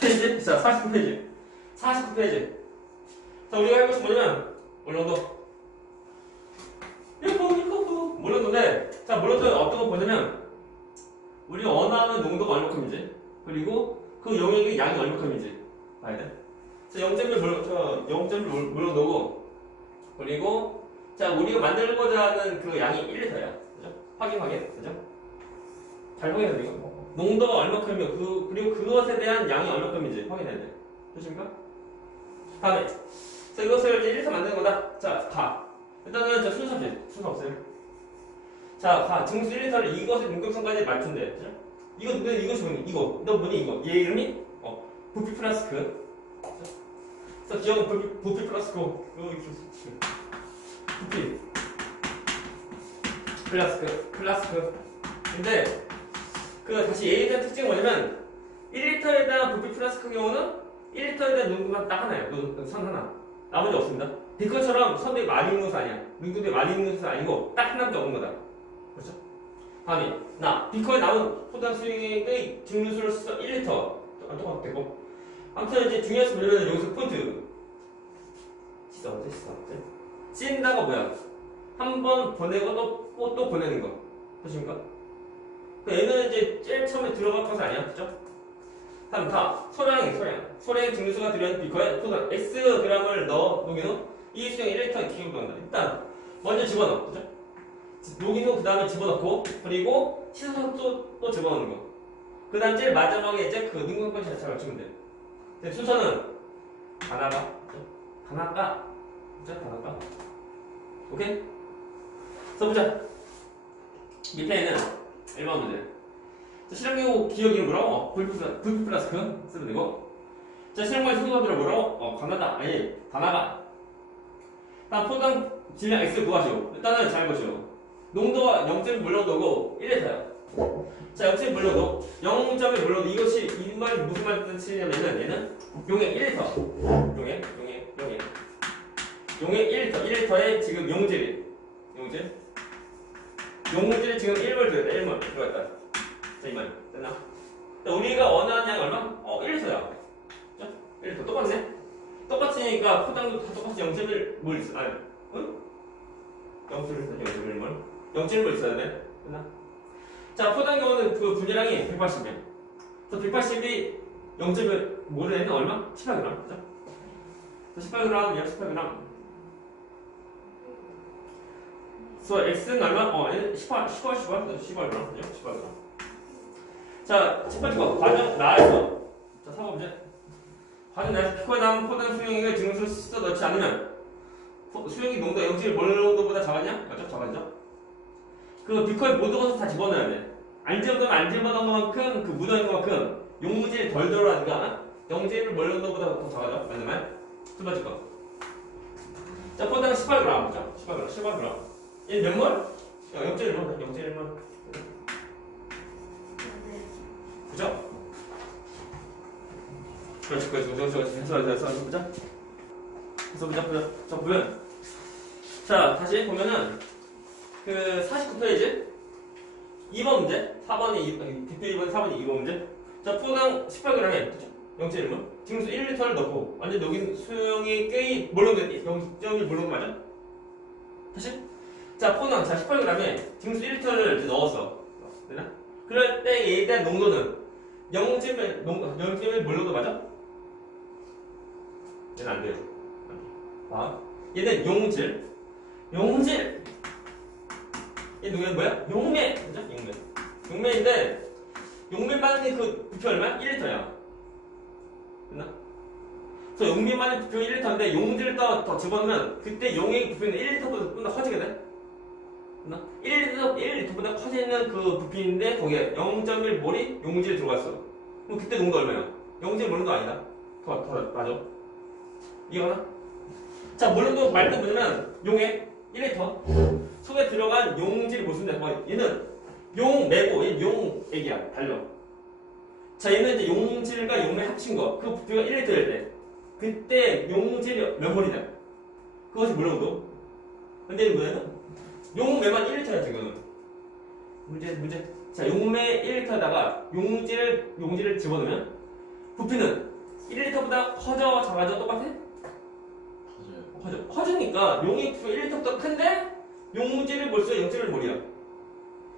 페이지? 자, 49페이지. 49페이지. 자, 우리가 할 것이 뭐냐면, 물론도. 물론도인데, 자, 물론도 어떤 거 보냐면, 우리가 원하는 농도가 얼마큼인지, 그리고 그 용액의 양이 얼마큼인지 봐야 돼. 자, 0.1 물론도고, 그리고, 자, 우리가 만들고자 하는 그 양이 1리터야. 그죠? 확인. 그죠? 잘 확인해야 돼, 이거. 농도가 얼마큼이고, 그리고 그것에 대한 양이 얼마큼인지 확인해야 돼. 좋습니까? 다음에. 자, 이것을 이제 1리터 만드는 거다. 자, 가. 일단은 저 순서 없어요. 자, 가. 증수 1리터를 이것의 능동성까지 맞춘대. 그죠? 이것이 뭐니? 이거. 너 뭐니, 이거? 얘 이름이? 부피 플라스크. 그래서 기억은 부피 플라스크. 부피. 플라스크. 근데, 다시 얘에 대한 특징이 뭐냐면, 1리터에 대한 부피 플라스크 경우는 1리터에 대한 능동만 딱 하나예요. 선 하나. 나머지 없습니다. 비커처럼 선들이 많이 있는 것은 아니야. 능동들이 많이 있는 것은 아니고, 딱 하나밖에 없는 거다. 그렇죠? 다음에, 비커에 남은 포장 수용액의 증류수를 써서 1리터. 똑같고. 아무튼 이제 중요한 문제는 여기서 포인트. 씻어. 씻는다가 뭐야? 한 번 보내고 또 보내는 거. 그렇습니까? 얘는 이제 제일 처음에 들어갈 것은 아니야. 그죠? 다음 소량의 증류수가 들어있는 비커에 포장 Xg을 넣어 녹인 후 이 수용 1리터 기울여 넣는다. 일단 먼저 집어넣어. 그죠? 녹인 후 그 다음에 집어넣고 그리고 씻어서 또 집어넣는 거. 그 다음 제일 마지막에 이제 그 능동까지 자체를 맞추면 돼. 순서는 가나가. 오케이? 써보자. 밑에 있는 1번 문제. 자, 실험기구 기억 이름 뭐라고? 불피 플라스크 쓰면 되고. 자, 실험관의 순서대로 뭐라고? 다나가. 다음 포장 질량 X 구하시오. 일단은 잘 보시오. 농도가 0.1 물론도고 1리터야. 자, 0.1 물론도. 0.1 물론도. 이것이 이 말이 무슨 말 뜻이냐면은 얘는 용액 1리터. 용액 1리터에 지금 용질이 지금 1몰 들어갔다. 자, 이 말. 됐나? 자, 우리가 원하는 양이 얼마? 1리터야. 1리터. 똑같네? 똑같으니까 포장도 다 똑같이 0.1몰 있어. 아니, 응? 0.1몰 있어야 돼. 됐나? 자, 포장 경우는 그 분리량이 180이야. 그래서 180이 0.1몰을 내면 얼마? 18g. 그죠? 18g, 약 18g. 그래서 X는 얼마? 18g. 자, 첫 번째 거. 과정 나에서. 자, 3번 문제. 과정 나에서 피코에 남은 포장 수용액을 증류수를 씻어 넣지 않으면 수용액 농도 0.1 몰로도보다 작았냐? 작았죠? 그 비커에 못 넣어서 다 집어넣어야 돼. 안 집어넣은 만큼 그 묻어있는 만큼 용무질이 덜 들어가니까 0.1 몰로도보다 더 작아져. 맞는 말? 두 번째 거. 자, 포장 18g. 18g. 얘 몇 몰? 0.1몰. 그죠? 그렇지. 보자. 자, 보면. 자, 다시 보면은, 49페이지. 2번 문제. 4번이, 대표 2번, 4번이 2번 문제. 자, 포당 18g에, 그죠? 0.1몰. 증수 1리터를 넣고, 완전 녹인 수용이 꽤, 물론 0.1 물론 맞아? 다시? 자, 포당, 18g에 증수 1리터를 넣었어. 되나? 그럴 때 얘에 대한 농도는 0.1 몰로도 맞아? 얘는 안 돼요. 얘는 용질. 얘는 뭐야? 용매. 그죠? 용매인데, 용매만의 그 부피 얼마야? 1리터야. 됐나? 그래서 용매만의 부피 1리터인데, 용질을 더 집어넣으면, 그때 용의 부피는 1리터보다 커지게 돼. 1리터보다 커지는 그 부피인데 거기에 0.1몰이 용질이 들어갔어. 그럼 그때 농도 얼마야? 0.1몰도 아니다. 더 맞아. 이해가나? 자, 물론도 말도 뭐냐면 용액 1리터 속에 들어간 용질이 무슨 데? 얘는 용매고 얘는 용액이야. 달려. 자, 얘는 이제 용질과 용매 합친 거. 그 부피가 1리터일 때 그때 용질이 몇 몰이냐? 그것이 물론도. 근데 뭐냐면 용매만 1리터야 지금. 문제. 자, 용매 1리터에다가 용질을 집어넣으면 부피는 1리터보다 커져, 작아져, 똑같아? 커지니까 용의 부피가 1리터보다 큰데 용질을 몰수가 0.1몰이야.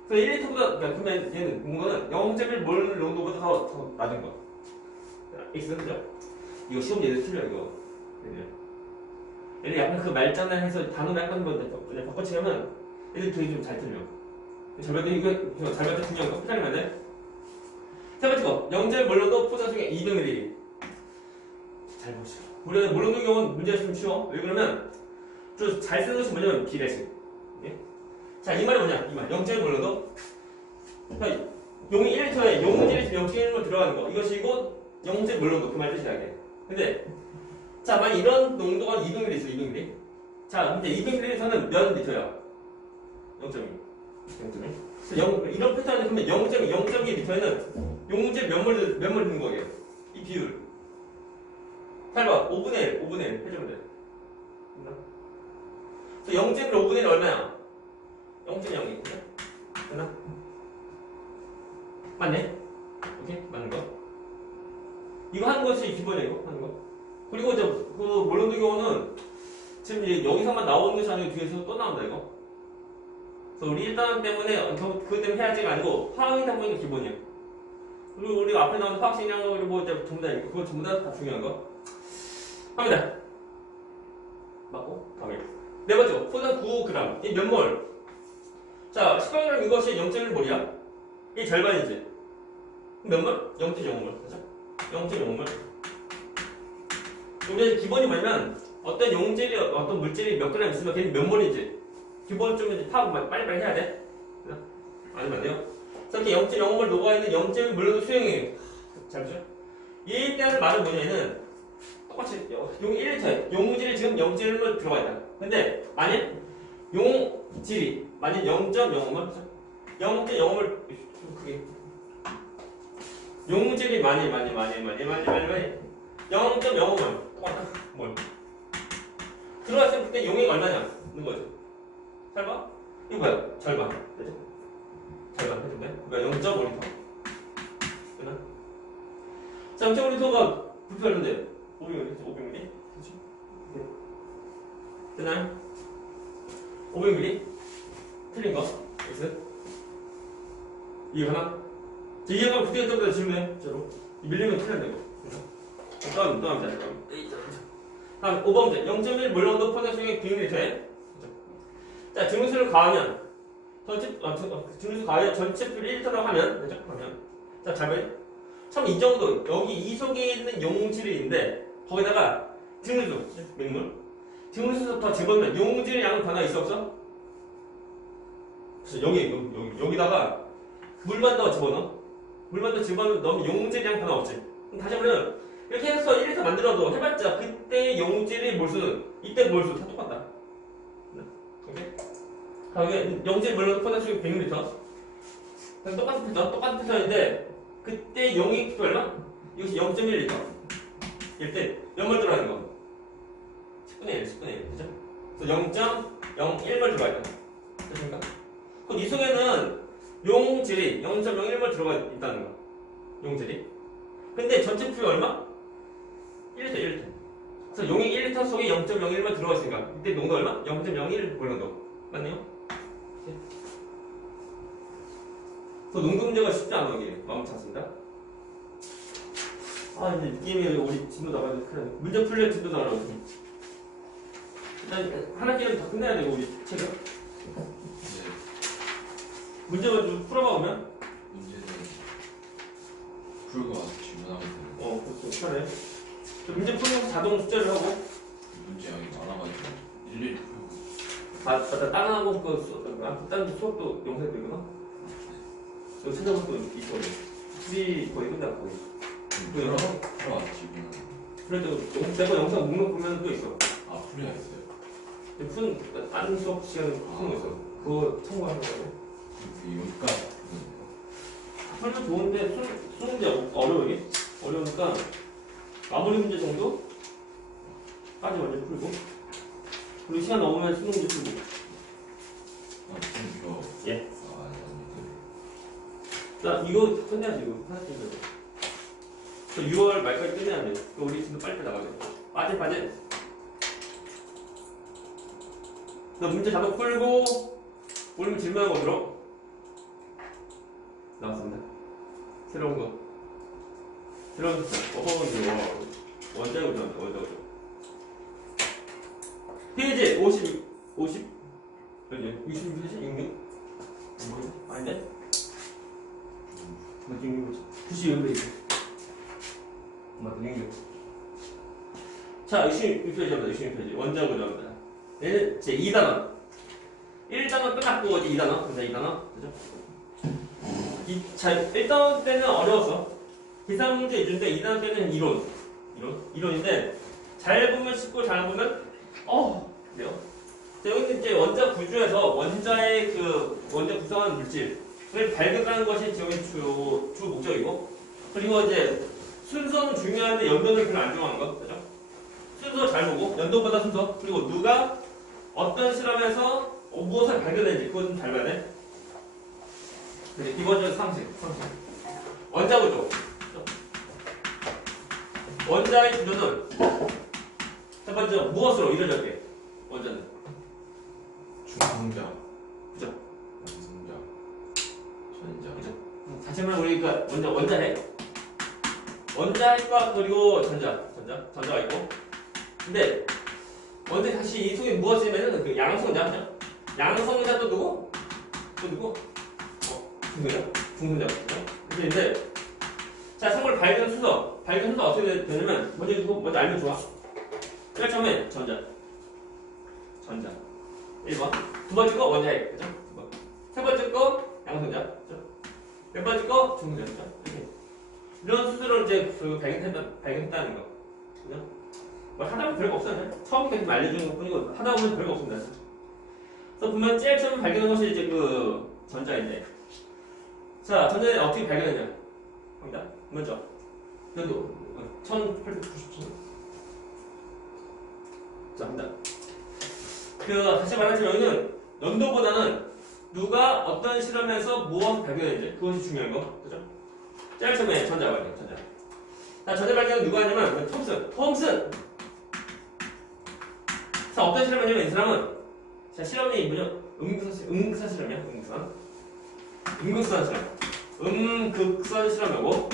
그래서 1리터보다, 그러면 얘는 공간은 0.1몰 농도보다 더 낮은 거야. X, 그죠? 이거 시험 얘들 틀려, 이거. 얘들 약간 그 말장난 해서 단어를 약간 바꿔치기 하면 얘들 되게 좀 잘 틀려. 잘 봤더니 이거 잘 봤더니 중요한 거. 피타리면 돼? 세 번째 거. 0.1몰 농도 포자속에 200ml. 잘 보시죠. 우리가 몰 농도 경우는 문제가 좀 쉬워. 왜 그러면 좀 잘 쓰는 것이 뭐냐면 비례식. 예? 자, 이 말이 뭐냐? 이 말. 0.1몰 농도. 그러니까 용이 1리터에 용질이 0.1몰 들어가는 거. 이것이고 0.1몰 농도. 그 말 뜻이야, 이게. 근데 자, 만약 이런 농도가 200ml 있어, 200ml. 자, 근데 200ml는 몇 리터야? 0.2. 이런 패턴을 그러면 0.2리터에는 용질 몇 몰 있는 거예요? 이 비율. 잘 봐. 5분의 1 해주면 돼. 그래서 0.1 5분의 1 얼마야? 0.0이. 됐나? 맞네? 오케이? 맞는 거. 이거 하는 것이 기본이에요, 이거 하는 거. 그리고 그 몰론도 경우는 지금 이제 여기서만 나오는 것이 아니고 뒤에서 또 나온다, 이거. 그래서 우리 1단원 때문에 그것 때문에 해야지가 아니고 화학이다 보니까 기본이야. 그리고 우리가 앞에 나오는 화학식량 그리고 뭐 전부 다 있고 그거 전부 다 중요한 거. 합니다. 맞고 다음에 네 번째 거 포단 9g 이 몇 몰? 자 18g 이것이 0.1몰이야. 이 절반이지. 몇 몰? 0.0몰. 그죠? 0.0몰. 우리 기본이 뭐냐면 어떤 용질이 어떤 물질이 몇 그램 있으면 걔는 몇 몰인지 기본 좀 이제 파악 빨리빨리 해야 돼. 아니면 안 돼요. 그래서 이렇게 0.0몰 녹아있는 0.1몰도 수용이에요. 잘 보죠. 이 때는 말은 뭐냐면 똑같이 용 1리터에 용질이 지금 0.1몰 들어가 있다. 근데 만약 용질이 만약 0.05몰 0.05몰 크게 용질이 많이 0.05몰 똑같다. 뭘 들어갔을 때 용액 얼마냐 는 거죠. 잘 봐. 이거 뭐야? 절반. 그죠? 절반 해줄래? 그러니까 0.5리터. 되나? 자, 0.5리터가 부피 얼마인데? 500ml? 그치? 되나요? 500ml? 틀린 거? X? 이해가나? 자, 이해가면 그때 때보다 질문해. 진짜로. 밀리면 틀렸네, 이거. 또 합니다. 다음 5번 문제. 0.1 몰농도 포도수의 9ml에 자, 증류수를 가하면 증류수 가하여 전체 풀 1리터라고 하면 되죠? 그러면 자, 잘 봐요. 처음 이 정도 여기 이 속에 있는 용질이 있는데 거기다가 증류수 맹물 증류수 더 집어넣으면 용질의 양은 변화 있어 없어? 그래서 여기다가 물만 더 집어넣어. 물만 더 집어넣으면 용질의 양 변화 없지. 다시 한번 이렇게 해서 1리터 만들어도 해봤자 그때 용질의 몰수는 이때 몰수 다 똑같다. 오케이? 여기 용질 물론 포도수가 100ml. 똑같은 패턴인데 그때 용의 부피 얼마? 이것이 0.1리터. 이때 몇 몰 들어가는 거? 10분의 1, 그죠? 그래서 0.01몰 들어가 있다. 됐습니까? 그럼 이 속에는 용질이 0.01몰 들어가 있다는 거. 용질이. 근데 전체 부피 얼마? 1리터. 그래서 용이 1리터 속에 0.01몰 들어가 있으니까 이때 농도 얼마? 0.01몰 정도. 맞네요? 그 농도 문제가 쉽지 않아, 이게. 마음 찾습니다. 아, 이제 느낌이 우리 진도 나가야 돼. 그래. 문제 풀려 진도 나가라고. 일단, 한 학기는 다 끝내야 되고, 우리 책은. 네. 문제만 좀 풀어봐, 오면. 문제는 풀고 와서 질문하면 되는 그렇죠. 그래. 문제 풀면서 자동 숙제를 하고. 문제 양이 많아가지고 일일이 풀고. 맞다. 다른 학원 다른 수업도 영상이 되구나. 여기 찾아볼 또 있어. 수리 거의 끝났고. 풀어 왔지. 그래도 내가 영상 목록 보면 또 있어. 아, 풀이가 있어요? 다른 수업 시간에 푸는 거 있어. 그거 참고하는 거고. 여기까지 풀면 좋은데 수능 문제 어려워 이게? 어려우니까 마무리 문제 정도? 까지 먼저 풀고 그리고 시간 넘으면 수능 문제 풀고. 이거. 예. 아, 자, 이거 끝내야지, 이거. 하나씩. 또 6월 말까지 끝내야 돼. 또 우리 지금 빨리 나가야 돼. 빠질. 너 문제 자동 풀고 올리면 질문하고 들어. 나왔습니다. 새로운 거. 새로운 숫자. 원자고 들어간다. 원자고. 페이지 50 아니요 66페이지? 66? 아닌데? 96페이지. 맞다, 66. 자, 26페이지입니다. 26페이지. 원자고 들어갑니다. 얘는 제 2단원. 1단원 끝났고, 이제 2단원. 근데 2단원. 그죠? 자, 1단원 때는 어려웠어. 계산 문제 위주인데, 2단원 때는 이론인데, 잘 보면 쉽고, 잘 보면, 그래요. 자, 여기는 이제 원자 구조에서 원자의 원자 구성하는 물질을 발견하는 것이 지금 주 목적이고, 그리고 이제 순서는 중요한데, 연도는 별로 안 중요한 거. 그죠? 순서 잘 보고, 연도보다 순서. 그리고 누가 어떤 실험에서 무엇을 발견했는지 그건 잘 봐야 돼. 기본적인 상식. 원자 구조. 원자의 구조는 첫 번째 무엇으로 이루어졌게? 원자는 중성자, 그죠? 양성자, 전자. 그죠? 다시 말해 우리가 먼저 원자핵과 그리고 전자가 있고. 근데 원자 다시 이 속에 무엇이냐면은 그 양성자. 양성자도 누구? 또 누구? 중성자. 근데 자, 생물 발견 순서 어떻게 되냐면 먼저 알면 좋아. 제일 처음에 전자 1번. 두 번째 거 원자핵. 그죠? 세 번째 거 양성자. 그죠? 네 번째 거 중성자. 그죠? 이렇게. 이런 순서로 이제 발견했다는 거. 그죠? 하다 보면 별거 없어요. 처음부터 좀 알려주는 것 뿐이고 하다 보면 별거 없습니다. 그래서 보면 제일 처음 발견한 것이 이제 전자인데, 자, 전자는 어떻게 발견했냐? 합니다. 먼저 연도 1897. 자, 합니다. 다시 말하자면 여기는 연도보다는 누가 어떤 실험에서 무엇을 발견했는지 그것이 중요한 거. 그죠? 제일 처음에 전자 발견. 자, 전자 발견은 누가 하냐면 톰슨. 자, 어떤 실험을 하냐면 이 사람은, 자, 실험이 뭐죠? 음극선 실험이야. 음극선 실험이고,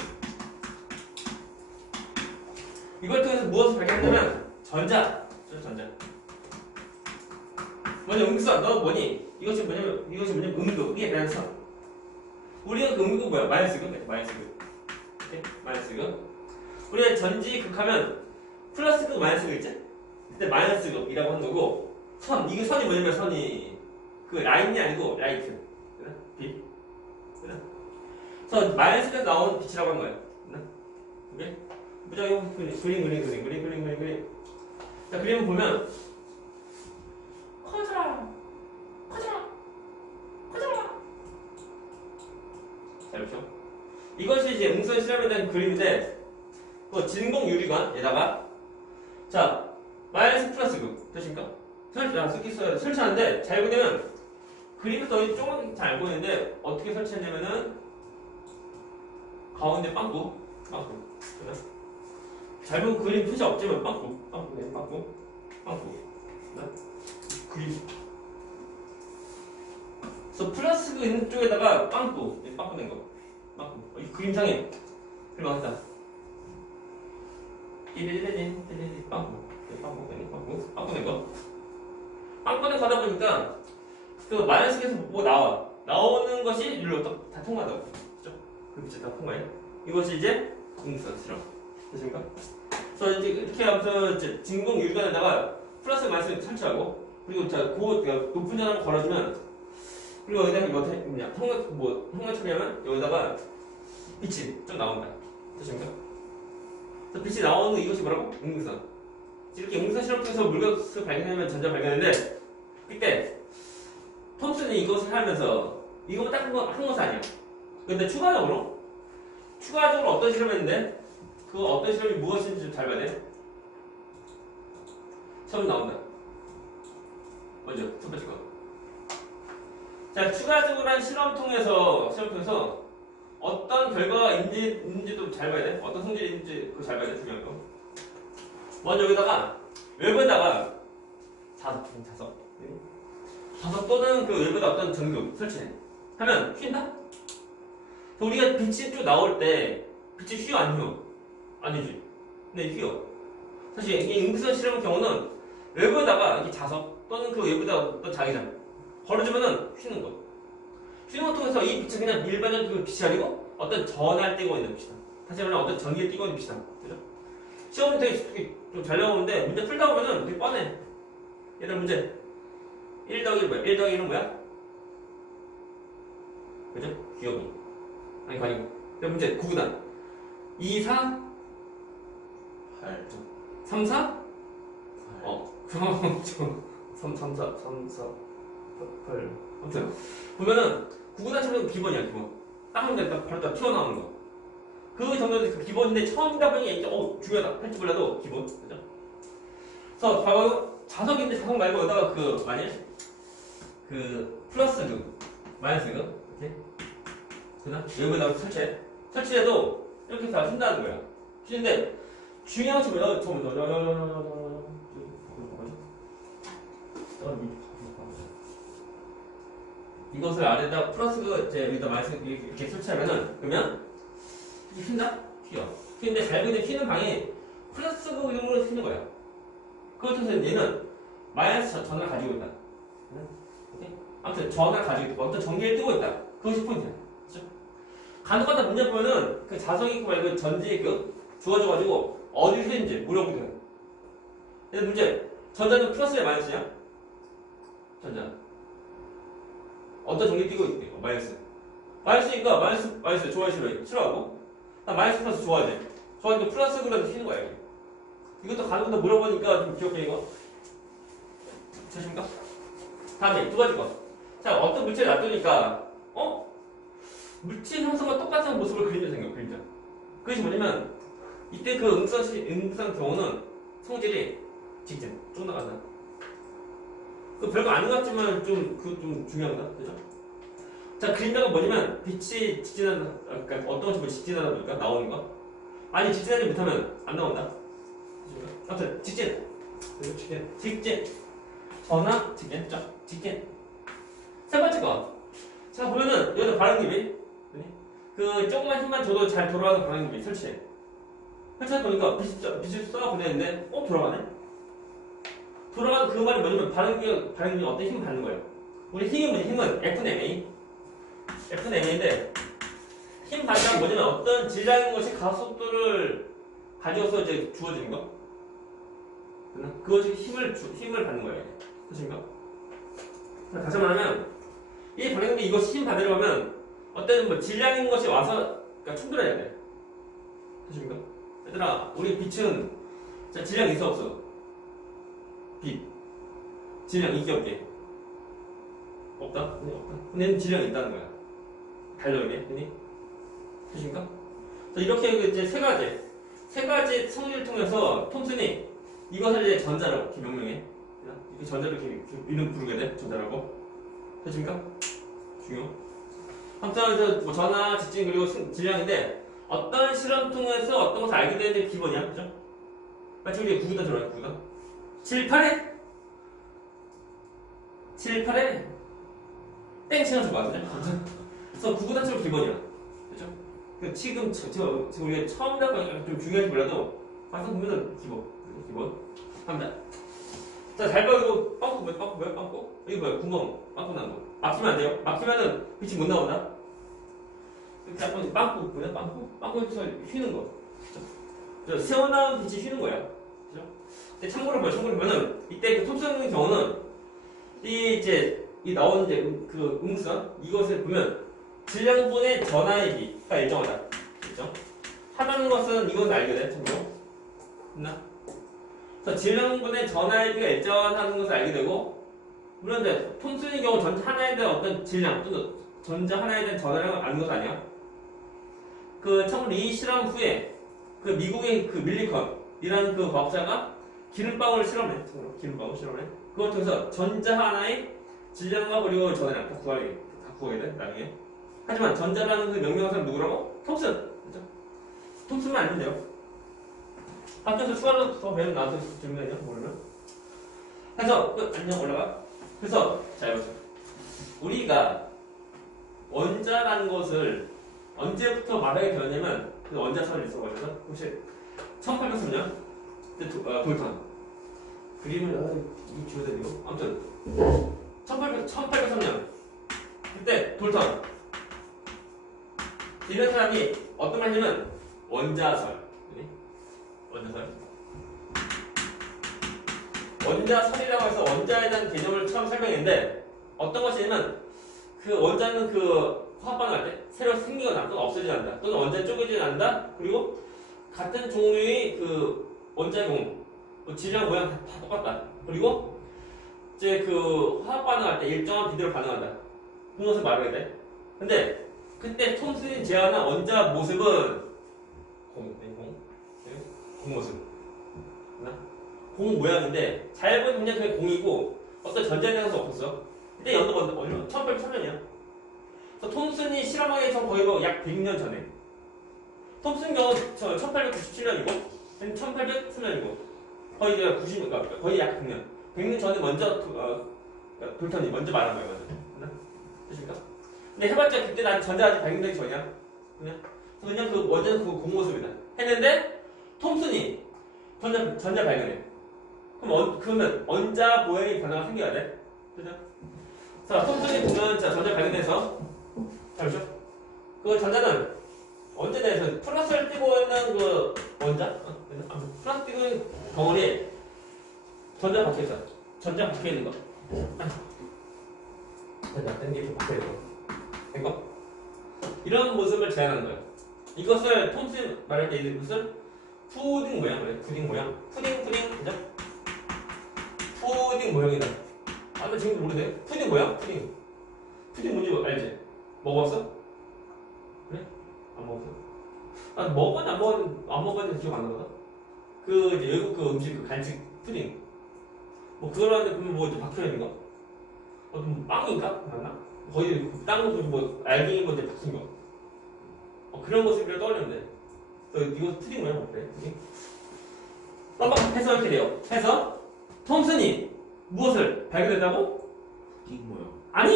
이걸 통해서 무엇을 발견했냐면 전자. 먼저 음극선. 너 뭐니? 이것이 뭐냐면 음극. 이게 랜선. 우리가 그 음극 뭐야? 마이너스극. 오케이? 마이너스극. 우리가 전지 극하면 플러스극 마이너스극 있지? 그때 마이너스극이라고 하는 거고, 이게 선이 뭐냐면 선이 라인이 아니고 라이트. 빛. 그래서 마이너스극에서 나온 빛이라고 하는 거예요. 오케이? 무작용 그림. 자, 그림을 보면 커져라. 자, 그렇죠? 이것이 이제 음선 실험에 대한 그림인데, 진공 유리관에다가, 자, 마이너스 플러스극 되십니까? 설치하는데 잘 보면 그림에서 조금 잘 안 보이는데 어떻게 설치했냐면은 가운데 빵꾸. 잘 보면 그림 표시 없지만 빵꾸. 그림. 그래서 플러스극 있는 쪽에다가 빵꾸 낸 거. 이 그림상에 그림하다. 빵꾸 낸 거. 빵꾸는 가다 보니까 마이너스에서 뭐 나오는 것이 일로 다 통과한다고. 그죠? 그 빛이 다 통과해. 이것이 이제 음극선 실험. 되십니까? 그래서 이제 이렇게 하면서 이제 진공 유리관에다가 플러스 마이너스 설치하고, 그리고 자, 높은 전압을 걸어주면, 그리고 여기다가 형광 처리하면 여기다가 빛이 좀 나온다. 되십니까? 그래서 빛이 나오는 이것이 뭐라고? 음극선. 이렇게 음극선 실험 통해서 물격을 발견하면 전자 발견했는데, 그때 톰슨이 이것을 하면서 이거 딱 한 것은 아니야. 근데 추가적으로 어떤 실험을 했는데, 그 어떤 실험이 무엇인지 좀 잘 봐야 돼. 처음 나온다. 먼저 첫 번째 거. 자, 추가적으로 한 실험 통해서 어떤 결과가 있는지도 잘 봐야 돼. 어떤 성질이 있는지 그거 잘 봐야 돼. 중요한 거. 먼저 여기다가 외부에다가 자석 또는 그 외부에다 어떤 전구 설치해. 하면 휜다? 우리가 빛이 쭉 나올 때 빛이 휘어 안 휘어? 아니지. 근데 휘어. 사실 이 응급선 실험의 경우는 외부에다가 이렇게 자석 또는 그 외부에다가 어떤 자기장 걸어주면은 휘는 거. 휘는 걸 통해서 이 빛은 그냥 일반적인 그 빛이 아니고 어떤 전하를 띠고 있는 빛이다. 다시 말하면 어떤 전기를 띠고 있는 빛이다. 그죠? 시험은 되게 좀 잘 나오는데 문제 풀다 보면은 되게 뻔해. 얘들 문제 1 더하기 1 뭐야? 1 더하기 1은 뭐야? 그죠? 기억이. 아니 아니고. 문제 9구단 2, 4 8 3, 4 8 3, 4 8 아무튼 보면은 9구단 치면 기본이야 기본. 딱 하면 돼. 바로 딱 튀어나오는 거. 그 정도는 그 기본인데 처음 답변이 이제 중요하다 할지 몰라도 기본. 그죠? 그래서 바로 자석인데 자석 말고 여기다가 그 만일 그 플러스 그 마이너스 그 이렇게 그나 외부에다가 설치해도 이렇게 다 쉰다는 거야. 쉬는데 중요한 것이 뭐야? 이것을 아래다 플러스 그 이제 여기다 마이너스 이렇게 설치하면은 그러면 이게 휜다? 휘어. 휘는데 잘 보이는 휘는 방이 플러스 그 이름으로 휘는 거야. 그렇다고 해서 얘는 마이너스 전을 가지고 있다. 아무튼 전을 가지고 있고 어떤 전기를 뜨고 있다. 그것이 포인트야. 그렇죠? 간혹가다 문제 보면은 그 자석이 있고 말고 전지 그 주어져가지고 어디를 휘는지 물어보거든. 근데 문제 전자는 플러스야 마이너스냐? 전자. 어떤 전기 띄고 있대? 마이너스. 마이너스니까 마이너스 좋아해 싫어하고 마이너스 플러스 좋아하지. 좋아하니까 플러스 그래도 휘는 거야. 이것도 간혹가다 물어보니까 좀 기억해 이거. 되십니까? 다음에 두 가지 거. 자, 어떤 물체를 놔두니까, 물질 형성과 똑같은 모습을 그림자 생겨, 그림자. 그것이 뭐냐면, 이때 그 응선 경우는 성질이 직진, 쭉 나간다. 그 별거 아닌 것 같지만 좀 중요합니다. 그죠? 자, 그림자가 뭐냐면, 빛이 직진한다, 그러니까 어떤 식으로 직진하다 보니까 나오는 거. 아니, 직진하지 못하면 안 나온다. 아무튼, 직진. 직진. 전압, 직진, 직진. 세 번째 거. 자, 보면은, 여기다 반응기비. 그, 조금만 힘만 줘도 잘 돌아가는 반응기비 설치해. 설치하다 보니까 빛을 쏘아 보내는데, 돌아가네? 돌아가는 그 말이 뭐냐면, 반응기 어떤 힘을 받는 거예요. 우리 힘은 F는 MA. F는 MA인데, 힘 받는 건 뭐냐면, 어떤 질량인 것이 가속도를 가져서 이제 주어지는 거. 그것이 힘을 받는 거예요. 그렇습니까? 다시 말하면, 이 방향이 이것이 힘 받으려면 어떤 뭐 질량인 것이 와서 그러니까 충돌해야 돼. 그렇습니까? 얘들아, 우리 빛은 자, 질량 있어 없어? 빛. 질량 있게 없게? 없다? 네, 없다. 근데 얘는 질량이 있다는 거야. 달려있네, 그니? 그렇습니까? 이렇게 이제 세 가지 성질을 통해서 톰슨이 이것을 이제 전자라고 이렇게 명명해. 이 전자를 이렇게 이름 부르게 돼. 전자라고. 되십니까? 중요. 아무튼 뭐 전하, 직진 그리고 질량인데 어떤 실험 통해서 어떤 것을 알게 되는 게 기본이야. 그죠? 마치 우리 9구단 들어요. 9구단. 7, 8에 7, 8에 땡 시간 줘봐. 그죠? 그래서 9구단 치고 기본이야. 그죠? 지금 우리가 처음 답변이 좀 중요할지 몰라도 막상 보면은 기본. 합니다. 자, 잘 봐. 이거 빵꾸 뭐야? 빵꾸? 이거 뭐야? 구멍. 빵꾸 난 거. 막히면 안 돼요. 막히면은 빛이 못 나온다. 이렇게 빵꾸 뭐야? 빵꾸에서 휘는 거. 그죠? 새어나온 빛이 휘는 거야. 그죠? 근데 참고로 보면은 이때 그 톱선의 경우는 이 나오는 이제 그 음선 이것을 보면 질량분의 전하의 비가 일정하다. 그죠? 하다는 것은 이건 알게 돼. 참고로. 됐나? 질량분의 전하의 비가 일정하다는 것을 알게 되고, 물론 이제 톰슨의 경우 전자 하나에 대한 어떤 질량 또는 전자 하나에 대한 전하량을 아는 것은 아니야. 참고로 이 실험 후에 그 미국의 그 밀리컨이라는 그 과학자가 기름방울을 실험해. 기름방울 실험해. 그걸 통해서 전자 하나의 질량과 그리고 전하량 다 구하게 돼 나중에. 하지만 전자라는 그 명명사는 누구라고? 톰슨. 그죠? 톰슨만 알면 돼요. 학교에서 추가로 더 배우면 나와서 질문해요. 모르면. 그래서 안녕 올라가. 그래서 자 여보세요. 우리가 원자라는 것을 언제부터 말하게 되었냐면 그 원자설이 있어가지고 혹시 1803년 볼턴 그림을 이 지워야 되고 아무튼 1803년 그때 볼턴 이런 사람이 어떤 말 하냐면 원자설이라고 해서 원자에 대한 개념을 처음 설명했는데 어떤 것이냐면 그 원자는 그 화학 반응할 때 새로 생기거나 또는 없어지지 않는다 또는 원자 쪼개지지 않는다 그리고 같은 종류의 그 원자의 경우 뭐 질량 모양 다 똑같다 그리고 이제 그 화학 반응할 때 일정한 비례로 반응한다 그런 것을 말하게 돼 근데 그때 톰슨이 제안한 원자 모습은 공 모습 공 모양인데 잘 보면 그냥 그게 공이고 어떤 전자에 대해서 없었어 그때 연도가 얼마? 1803년이야 그래서 톰슨이 실험하기 전 거의 약 100년 전에 톰슨 경우 1897년이고 1803년이고 거의 90년 그러니까 거의 약 100년 100년 전에 먼저 볼턴이 먼저 말한 거예요 맞나? 됐습니까? 근데 해봤자 그때 난 전자 아직 발견되기 전이야 그냥 그 원자는 그 공모습이다 했는데 톰슨이 전자 발견해 그러면 원자 모양이 변화가 생겨야 돼 그죠? 자 톰슨이 보면 자 전자 발견해서 잠시만 그 전자는 원자에 대해서 플러스를 띄고 있는 그 원자 플러스 띄고 있는 덩어리에 전자 박혀있어 전자 박혀있는 거 전자 땡기고 박혀있는 거 이런 모습을 제안하는 거예요 이것을 톰슨 말할 때 이것을 푸딩 모양 그래 푸딩 모양 푸딩 그죠? 푸딩 모양이다 나 지금도 모르네 푸딩 모양? 푸딩 뭔지 알지? 먹어봤어? 그래? 안 먹었어? 난 먹었는지 안 먹었는지 기억 안 나거든? 그 이제 외국 그 음식 그 간식 푸딩 뭐 그걸 하는데 그러면 뭐 이제 박혀있는 거? 빵인가? 맞나? 거의 다른 것도 뭐 알갱이 건데 박힌 거 그런 모습을 떠올리면 돼 이거 푸딩 모양 어때? 해서 이렇게 돼요 해서 톰슨이 무엇을 발견했다고? 푸딩 모양 아니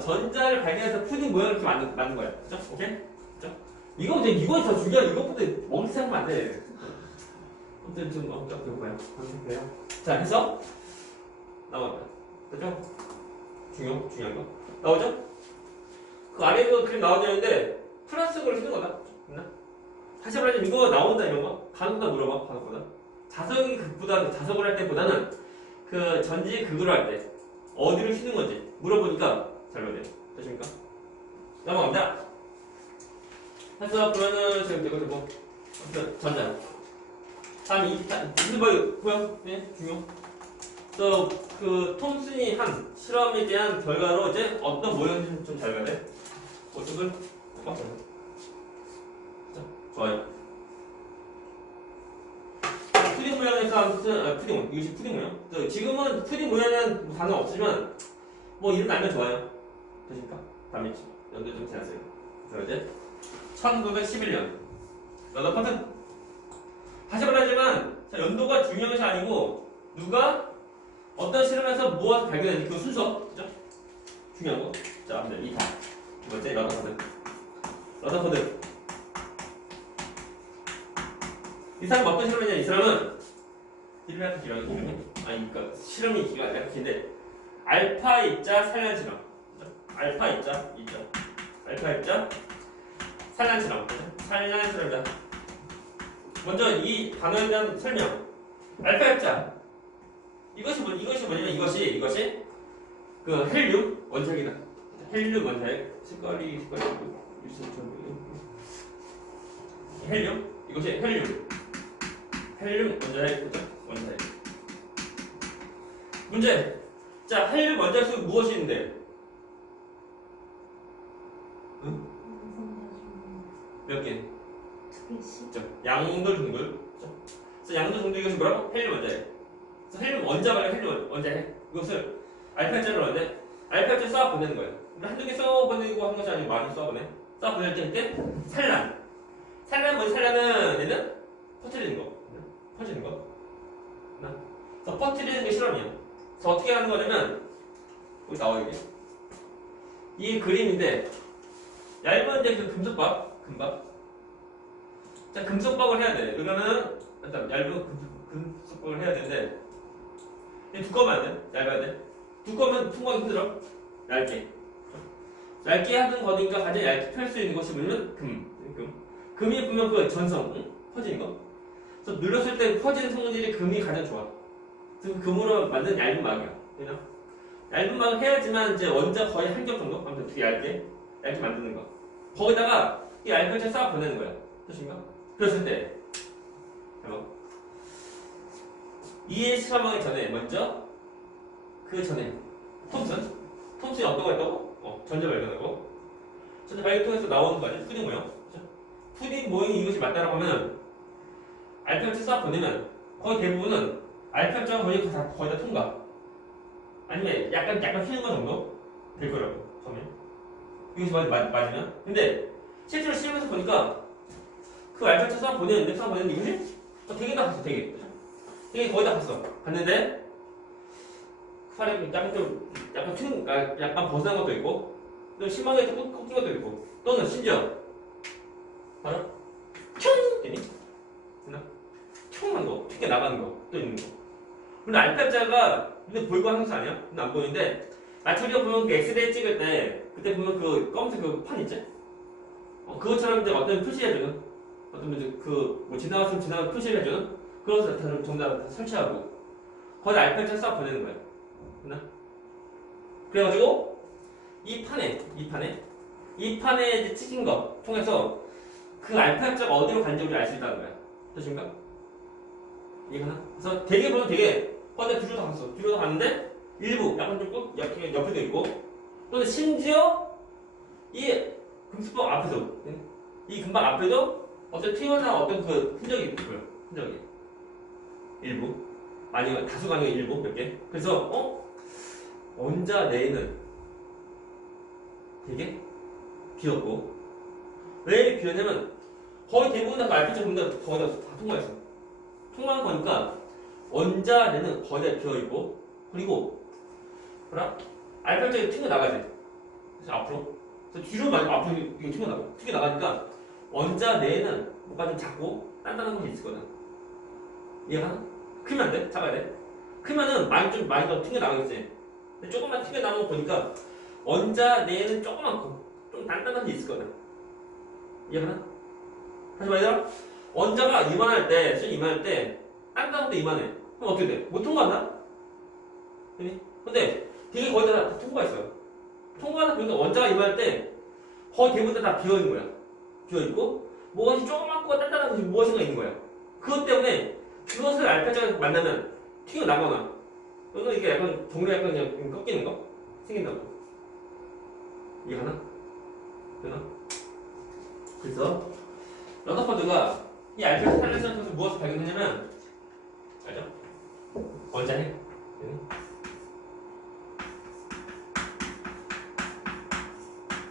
전자를 발견해서 푸딩 모양을 이렇게 만든 거야 그죠? 오케이? 그죠? 이거 더 중요해 이것보다 먹을 생각하면 안 돼 아무튼 좀 배고파요 그래요 자 해서 나왔다 그죠? 중요한 거 나오죠? 그 아래 그 그림 나와야 되는데 플러스 그걸 쓰는 거다 있나? 다시 말하자면 이거 나온다 이런 거 간혹다 물어봐 간혹보다 자석을 할 때보다는 그 전지 극으로 할 때 어디를 휘는 건지 물어보니까 잘 맞아요 되십니까? 넘어갑니다 그래서 그러면은 지금 이거 뭐 전자 다음 무슨 뭐야? 네 중요 그래서 그 톰슨이 한 실험에 대한 결과로 이제 어떤 모형인지 좀 잘 봐야 돼 모습을 좋아요 푸딩 모양에서 아무튼 이것이 푸딩 모양 지금은 푸딩 모양은 뭐 단어 없지만 뭐 이름 알면 좋아요 되십니까? 다음에 연도 좀 지났어요 그래서 이제 1911년 너도 파트 다시 말하지만 연도가 중요한 것이 아니고 누가 어떤 실험에서 무엇을 발견했는지 그 순서 그죠? 중요한 거 자, 2타 두 번째 러더퍼드 이 사람 어떤 실험이냐 이 사람은 이름이 길어요 그러니까 실험이 기가 약간 긴데 알파 입자 산란 실험 알파 입자 산란 실험 산란 실험이다 먼저 이 단어에 대한 설명 알파 입자 이것이 뭐냐면 이것이 그 헬륨 원자핵이다 헬륨 원자핵 색깔이 헬륨 이것이 헬륨 원자핵 문제 자 헬륨 원자핵 수 무엇이 있는데 응? 몇 개? 2개씩 양돌 중돌 그래서 양돌 중돌 이것이 뭐라고? 헬륨 원자핵 그래서 헬륨 원자 말고 헬륨 원자핵 이것을 알파자로 하는데 알파를 쏴 보내는 거예요. 한두 개 써 보내고 한 것이 아니고 많이 쏴 보내. 쏴 보낼 때 산란. 산란 뭐지? 산란은 얘는 퍼뜨리는 거. 퍼지는 거. 그래서 퍼뜨리는 게 실험이야. 그래서 어떻게 하는 거냐면 여기 나와 이게. 이 그림인데 얇은 데 그 금속박, 금박. 자, 금속박을 해야 돼. 그러면은 일단 얇은 금속박을 해야 되는데 두꺼우면 안 돼. 얇아야 돼. 두꺼우면 통과하기 힘들어. 얇게. 얇게 하는 거니까 가장 얇게 펼 수 있는 것이 뭐냐면 금이 보면 그 전성, 응? 퍼지는 거. 그래서 눌렀을 때 퍼지는 성질이 금이 가장 좋아. 그래서 금으로 만든 얇은 막이야. 그냥 얇은 막을 해야지만 이제 원자 거의 한 겹 정도? 아무튼 되게 얇게 만드는 거. 거기다가 이 알칼리를 싹 보내는 거야. 뜻인가? 그랬을 때, 해봐. 이에 실험하기 전에 먼저 그 전에 톰슨이 어떤 거 했다고? 전자 발견하고 전자 발견 통해서 나오는 거 아니야? 푸딩 모형. 그렇죠? 푸딩 모형이 이것이 맞다라고 하면 알칼리를 싹 보내면 거의 대부분은 알칼리가 거의 다 통과. 아니면 약간 휘는 거 정도 될 거라고 처음에. 이것이 맞으면. 근데 실제로 실험에서 보니까 그 알칼리를 싹 보내는데 이것이 되게 다 갔어. 되게 거의 다 갔어. 갔는데 살이 약간 벗어난 것도 있고, 또 심하게 꺾인 것도 있고, 또는 심지어 바로 퉁! 되니? 퉁한 거, 튀게 나가는 거, 또 있는 거. 근데 알칼리가 눈에 보이고 하는 것이 아니야? 눈에 안 보이는데, 나처리가 보면 그 엑스레이 찍을 때, 그때 보면 그 검은색 그 판 있지? 그것처럼 이제 어떤 표시해주는, 지나갔으면 지나간 표시를 해주는, 그런 것을 정답 설치하고, 거기다 알칼리를 싹 보내는 거야. 됐나? 그래가지고, 이 판에 이제 찍힌 거 통해서 그 알파자가 어디로 간지 우리 알 수 있다는 거야. 됐습니까? 이해가나? 그래서 되게 보면 되게 거기다 뒤로 다 갔어. 뒤로 다 갔는데 일부 약간 좀 옆에도 있고 또는 심지어 이 금속박 앞에도 이 금박 앞에도 어떤 튀어나온 어떤 그 흔적이 있고요. 흔적이 일부 아니면 다수가 아니고 일부 몇 개. 그래서 원자 내에는 되게 비었고 왜 비었냐면 거의 대부분 다 알파자 보면 거의 다 통과했어. 통과한 거니까 원자 내는 거의 다 비어있고 그리고 알파자가 튕겨나가지. 그래서 앞으로 그래서 뒤로 앞으로 이게 튕겨나가니까 원자 내에는 뭔가 좀 작고 단단한 것이 있거든. 이해가? 크면 안 돼? 작아야 돼? 크면은 많이 더 튕겨나가겠지. 근데 조금만 튕겨나온 거 보니까 원자 내에는 조그맣고 좀 단단한 게 있을 거다. 이해가나? 다시 말해서 원자가 이만할 때 단단한 것도 이만해. 그럼 어떻게 돼? 못 통과한다? 근데 되게 거의 다 통과했어요. 통과하다 보니까 원자가 이만할 때 거의 대부분 다 비어있는 거야. 비어있고 무엇이 조그맣고 단단한 것이 무엇인가 있는 거야. 그것 때문에 그것을 알파자가 만나면 튀어나거나 또는 이게 약간 종류가 약간 그냥 꺾이는 거 생긴다고. 이해가나? 되나? 그래서 러더퍼드가 이 알칼리 탄산을 통해서 무엇을 발견했냐면 알죠? 원자핵.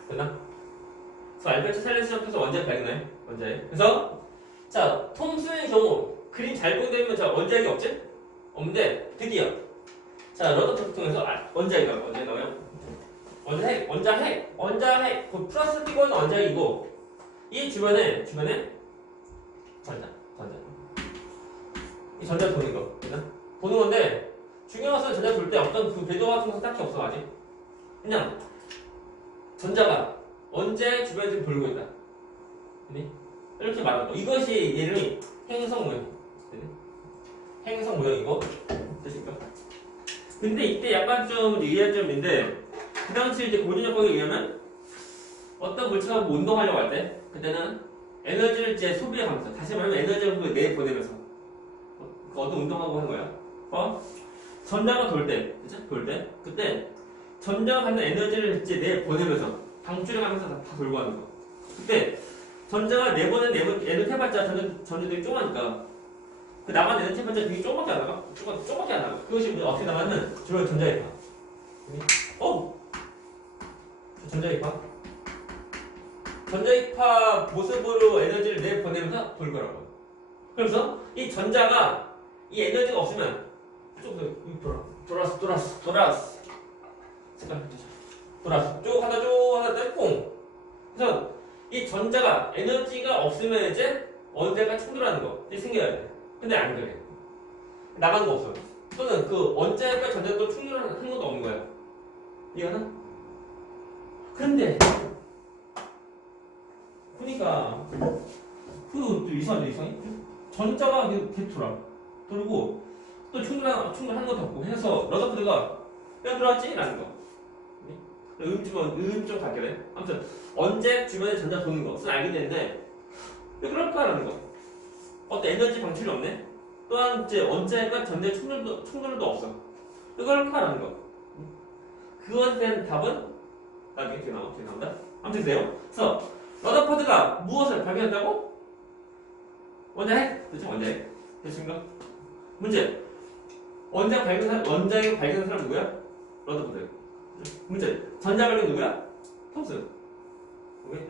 되나? 그래서 알베르트 살레스를 통해서 원자핵 발견해. 원자핵. 그래서 자 톰슨의 경우 그림 잘 보게 되면 자 원자핵이 없지? 없는데 드디어 자 러더퍼드 통해서 원자핵이 나와요. 원자핵, 그 플러스 끼고 있는 원자핵이고, 이 주변에 전자. 이 전자 도는 거, 도는 건데, 중요한 것은 전자 돌 때 어떤 그 궤도 같은 것은 딱히 없어, 아직. 그냥, 전자가 원자의 주변에 지금 돌고 있다. 이렇게 말하는 거. 이것이 이름이 행성 모형. 행성 모형이고, 되십니까? 근데 이때 약간 좀 유의할 점인데, 그 당시 이제 고전 역학에 의하면 어떤 물체가 운동하려고 할 때 그때는 에너지를 이제 소비하면서 다시 말하면 에너지를 내보내면서 어떤 운동하고 하는 거야. 전자가 돌 때, 그쵸? 그때 전자가 갖는 에너지를 이제 내보내면서 방출해가면서 다 돌고 하는 거. 그때 전자가 내보낸 에너지 해봤자 전자들이 조그마니까 그 나가는 에너지 해봤자 되게 조그맣게 안 나가? 조그맣게 안 나가. 그것이 어떻게 나가면 주로 전자에 가. 전자기파. 전자기파 모습으로 에너지를 내보내면서 돌 거라고. 그래서 이 전자가 이 에너지가 없으면 쭉 돌았어. 잠깐 돌았어. 쭉 하다 뽕. 그래서 이 전자가 에너지가 없으면 이제 언제가 충돌하는 거 이게 생겨야 돼. 근데 안 그래. 나가는 거 없어. 또는 그 언제가 전자가 또 충돌하는 것도 없는 거야. 이해하나? 근데 그러니까 또 이상해. 전자가 계속 돌고 또 충돌하는 것도 없고 해서 러더포드가 왜 들어왔지? 라는 거. 좀 갈게 돼. 아무튼 언제 주변에 전자 도는 것은 알게 되는데 왜 그럴까라는 거. 어떤 에너지 방출이 없네. 또한 이제 언제가 전자 충돌도 없어. 왜 그럴까라는 거. 그것에 대한 답은 나중에 뒤에 나온다. 아무튼 그래요. 그래서 러더포드가 무엇을 발견했다고? 원자핵? 그렇죠? 원자핵. 됐습니까? 문제. 원자핵 발견한 사람 누구야? 러더포드. 문제. 전자 발견 누구야? 톰슨. 오케이?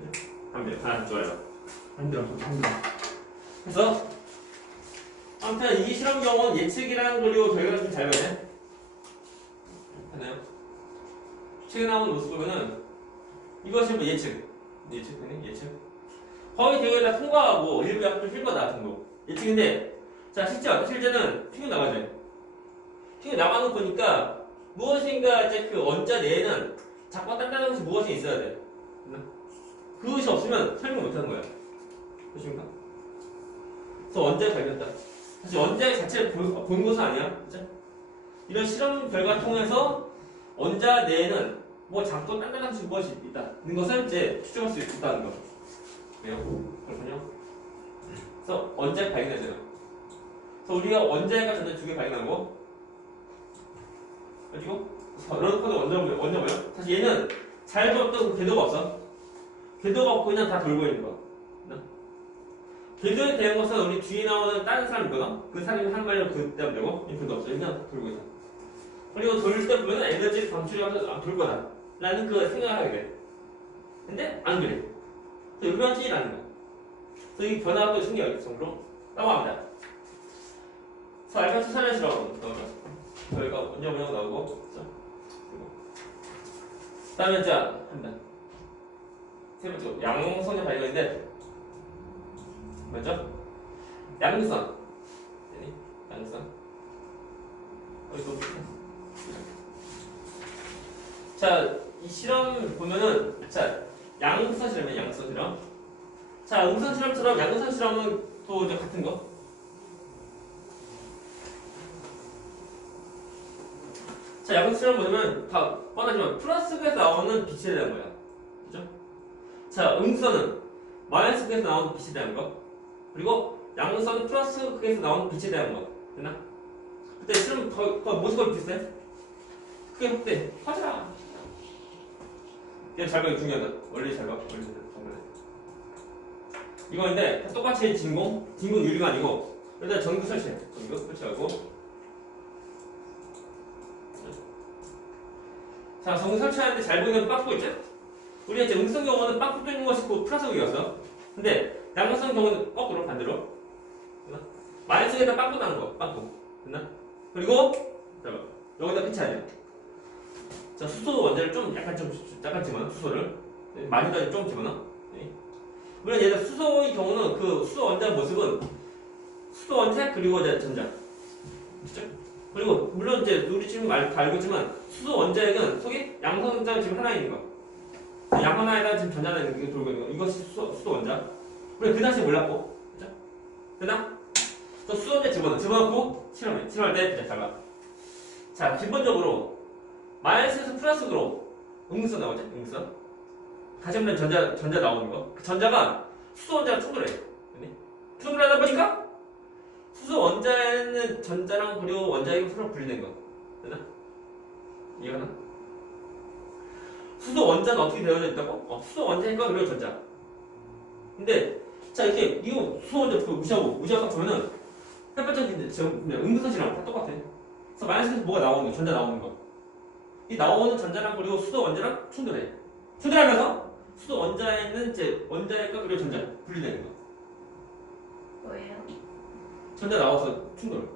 안 돼요. 하나 좋아요. 안 돼요. 그래서 아무튼 이 실험 경우는 예측이랑 그리고 결과가 좀 잘 변해. 됐나요? 최근에 나온 모습 보면은 이것이 뭐 예측. 거의 대부분 다 통과하고 일부 약간 좀 쉴거다 정도. 예측인데 자 실제는 튕겨 나가죠. 튕겨 나가는 거니까 무엇인가 이제 그 원자 내에는 작고 단단한 것이 무엇이 있어야 돼. 그것이 없으면 설명 못하는 거야. 그렇습니까? 그래서 원자를 발견했다. 사실 원자 자체를 본 것은 아니야. 그죠? 이런 실험 결과 통해서 원자 내에는 뭐 작고 단단한 것이 무엇이 있다는 것을 이제 추정할 수 있다는 거. 왜요? 그렇군요. 그래서 원자를 발견했어요. 그래서 우리가 원자과 전자 두 개 발견하고 그리고 러더포드 원자 뭐예요? 사실 얘는 잘 돌았던 궤도가 없어. 궤도가 없고 그냥 다 돌고 있는 거. 궤도에 대한 것은 우리 뒤에 나오는 다른 사람이거든. 그 사람이 한 말로 그때면 되고 궤도 없어. 그냥 돌고 있어. 그리고 돌 때 보면 에너지 방출하면서 돌 거다 라는 그 생각을 하게 돼. 근데 안 그래. 일반적이라는 거. 그래서 이 변화도 신기하게 정도로 나옵니다. 그래서 알파 수산의 실험 저희가 원자 모양 나오고 그렇죠? 그 다음에 자 한다. 세 번째 양성의 발견인데 맞죠? 양극선. 자, 이 실험 보면은 자 양극선 실험이야. 양극선 실험. 자, 음선 실험처럼 양극선 실험은 또 이제 같은 거. 자, 양극선 실험 보면 다 뻔하지만 플러스극에서 나오는 빛에 대한 거야. 그죠? 자, 음선은 마이너스극에서 나오는 빛에 대한 거. 그리고 양극선은 플러스극에서 나오는 빛에 대한 거. 됐나? 그때 실험 더 모습이 비슷해? 크게 확대. 하자. 이게 잘 봐. 중요하다. 원리 잘 봐. 이거인데 똑같이 진공 유리가 아니고 일단 전구 설치해. 전구 설치하고 자 전구 설치하는데 잘 보이는 빵꾸 있죠? 우리가 이제 음성 경우는 빵꾸 뚫는 것이 그 플러스극이었어. 근데 양극성 경우는 거꾸로 반대로 마이너스에다 빵꾸 나는 거. 빵꾸 됐나? 그리고 잠깐 여기다 피치하자. 자 수소 원자를 좀 약간 집어넣어. 수소를 많이다 좀 집어넣어. 물론 얘들 수소의 경우는 그 수소 원자 모습은 수소 원자 그리고 이제 전자. 그렇죠? 그리고 물론 이제 우리 지금 다 알겠지만 수소 원자액은 속에 양성전자가 지금 하나 있는 거. 양 하나에다 지금 전자가 있는 게 돌고 있는 거. 이것이 수소 원자. 우리 그 당시 몰랐고, 그렇죠? 그다음 또 수소 원자 집어넣고 실험할 때 이제 잘 봐. 자 기본적으로 마이너스에서 플러스로 음극선 나오죠? 음극선. 다시 한번 전자 나오는 거. 그 전자가 수소 원자랑 충돌해. 충돌하다 보니까 수소 원자에는 전자랑 그리고 원자핵이 서로 분리된 거. 되나? 이해가나? 수소 원자는 어떻게 되어져 있다고? 수소 원자핵과 그리고 전자. 근데 자 이렇게 이거 수소 원자 무시하고 딱 보면은 첫 번째 지금 음극선이랑 다 똑같아. 그래서 마이너스에서 뭐가 나오는 거? 전자 나오는 거. 이 나오는 전자랑 그리고 수소 원자랑 충돌해. 충돌하면서 수소 원자에 있는 이제 원자핵과 그리고 전자 분리되는 거. 뭐예요? 전자 나와서 충돌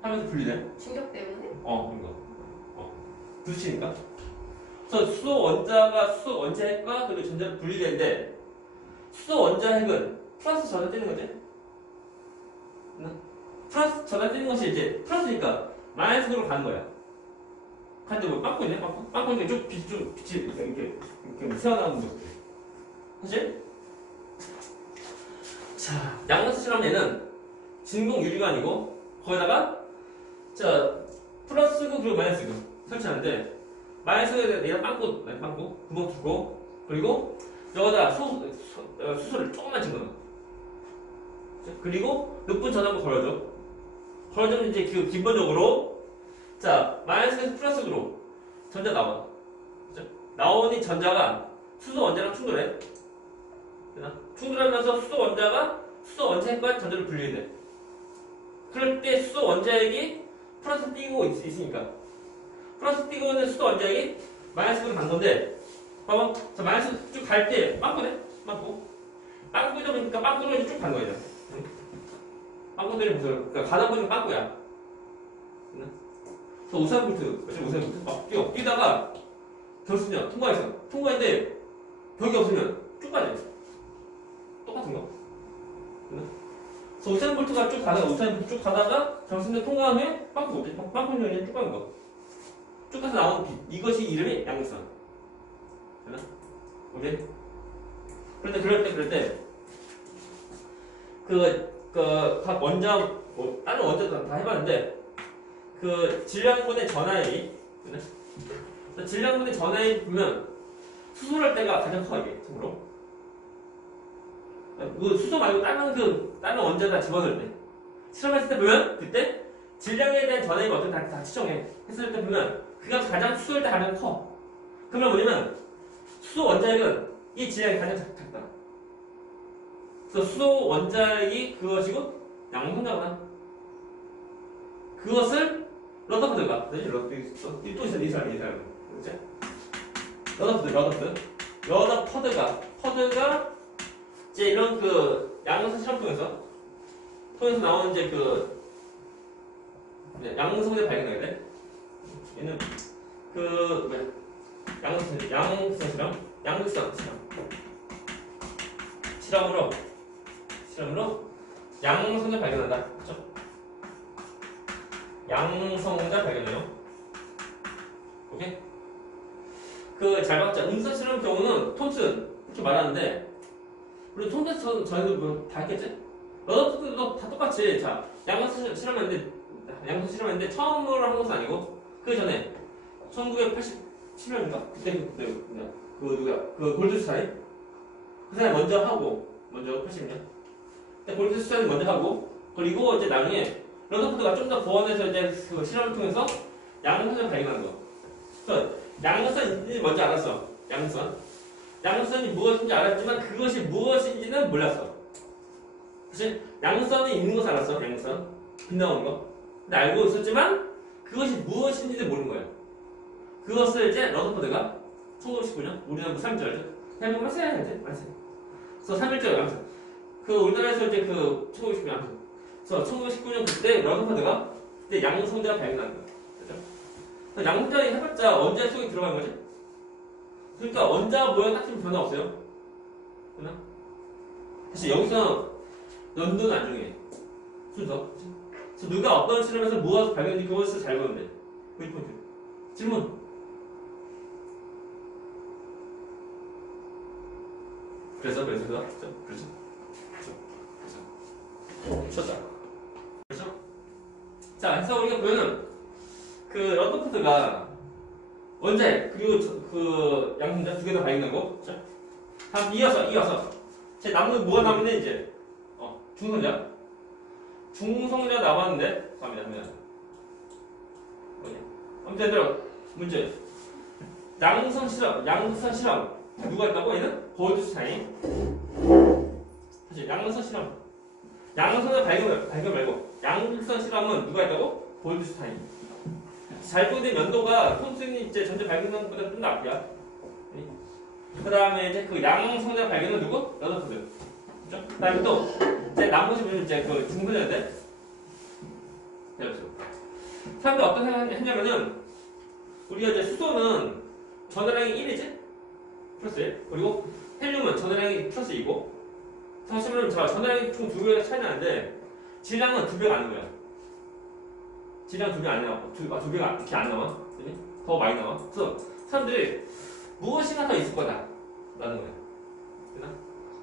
하면서 분리돼. 충격 때문에? 그런 거. 부딪히니까. 그래서 수소 원자가 수소 원자핵과 그리고 전자를 분리되는데 수소 원자핵은 플러스 전환되는 거지. 플러스 전환되는 것이 이제 플러스니까 마이너스로 가는 거야. 근데 뭐 빵꾸 있네? 빵꾸 있는 게 빛이 이렇게 새어나오는 거지. 사실? 자, 양극수 실험에는 진공 유리가 아니고 거기다가 자 플러스고 그리고 마이너스고 설치하는데 마이너스에 얘가 빵꾸 구멍 두고 그리고 여기다 수소를 조금만 집어넣어. 그리고 높은 전압을 걸어주면 이제 그 기본적으로 자 마이너스에서 플러스로 전자 나와. 그죠? 나오니 전자가 수소 원자랑 충돌해. 되나? 충돌하면서 수소 원자가 수소 원자핵과 전자를 분리해야 돼. 그럴 때 수소 원자핵이 플러스 띄고 있으니까 플러스 띄고 있는 수소 원자핵이 마이너스로 간 건데 봐봐. 자 마이너스 쭉 갈 때 빵꾸네? 빵꾸죠. 그러니까 빵꾸로 이제 쭉 가는 거예요. 빵꾸들이 무슨 그러니까 가다 보니까 빵꾸야. 그래서 우산볼트 막 뛰다가 결승전 통과했는데 벽이 없으면 쭉 가야 돼. 똑같은 거. 그래서 우산볼트가 쭉 가다가 결승전 통과하면 빵꾸 없지. 빵꾸는 쭉 가는 거. 쭉 가서 나오는 빛. 이것이 이름이 양극선. 되나? 오케이? 그런데 그럴 때 각 원자 다른 원자도 다 해봤는데 그 질량분의 전하율이 질량분의 전하율 보면 수소할 때가 가장 커 이게 참고로. 그 수소 말고 다른 원자다 집어넣을 때 실험했을 때 보면 그때 질량에 대한 전하율이 어떻게 다 측정해 했을 때 보면 그가 가장 수소일 때 가장 커. 그러면 뭐냐면 수소 원자핵은 이 질량이 가장 작다. 그래서 수소 원자핵이 그것이고 양성자구나. 그것을 러더퍼드가 또 있어 이 사람 그렇지? 러더퍼드가 이제 이런 그 양성선 실험 통해서 나오는 이제 그 양성선을 발견하게 돼. 얘는 그 양극선 실험으로 양성자 발견한다. 그렇죠? 양성자 발견해요. 오케이? 그 잘 봤죠? 음성 실험 경우는 톰슨 이렇게 말하는데 우리 톰슨 저희도 뭐 다 했겠지? 러더퍼드도 다 똑같이 자 양성자 실험했는데 처음으로 한 것은 아니고 그 전에 1987년인가? 그때 그 누구야? 그 골드슈타인? 그 사람이 먼저 80년. 골드슈타인 먼저 하고, 그리고 이제 나중에 러더퍼드가 좀 더 보완해서 이제 그 실험을 통해서 양극선을 발견한 거. 그래서 양극선인지 먼저 알았어. 양극선이 무엇인지 알았지만 그것이 무엇인지는 몰랐어. 사실 양극선이 있는 것을 알았어. 양극선 빛 나오는 거. 근데 알고 있었지만 그것이 무엇인지는 모르는 거예요. 그것을 이제 러더퍼드가 1919년 우리나라 3.1절 해보면 했어야지. 그래서 3.1절 양극선. 그 우리나라에서 이제 그 1919년 양극선. 그래서 1919년 그때 러더퍼드가 그때 양성자 발견한 거야. 그죠? 양성자에 해봤자 원자 속에 들어간 거지. 그러니까 원자 모양 딱히 변화 없어요. 그나? 사실 여기서 연도는 안 중요해. 순서. 그래서 누가 어떤 실험에서 무엇을 발견했는지 그것을 잘 보면 돼. 그 포인트. 질문. 그래서 쳤다. 그렇죠? 자, 그래서 우리가 보면은 그 러더퍼드가 원자핵 그리고 그 양성자 두 개 다 발견하고, 그렇죠? 다음 이어서 제 남는 뭐가 남는데 이제 중성자 남았는데 갑니다. 아무튼 얘들아 문제 양극선 실험 누가 했다고? 얘는 골드슈타인. 사실 양극선 실험 양극선을 발견 말고 양극선 실험은 누가 했다고? 골드슈타인. 잘 보이는 연도가 톰슨이 이제 전체 발견한 것보다 좀 더 앞이야. 그 다음에 이제 그 양성자 발견은 누구? 러더포드. 그죠? 그 다음에 또 이제 나머지 분은 이제 그 중분자인데 사람들 어떤 생각을 했냐면은 우리가 이제 수소는 전화량이 1이지? 플러스 1. 그리고 헬륨은 전화량이 플러스 2고 사실은 전화량이 총 2배가 차이 나는데 질량은 2배가 안 나와요. 질량 2배 안 나와. 2배가 이렇게 안 나와. 그치? 더 많이 나와. 그래서 사람들이 무엇이나 더 있을 거다 라는 거예요. 되나?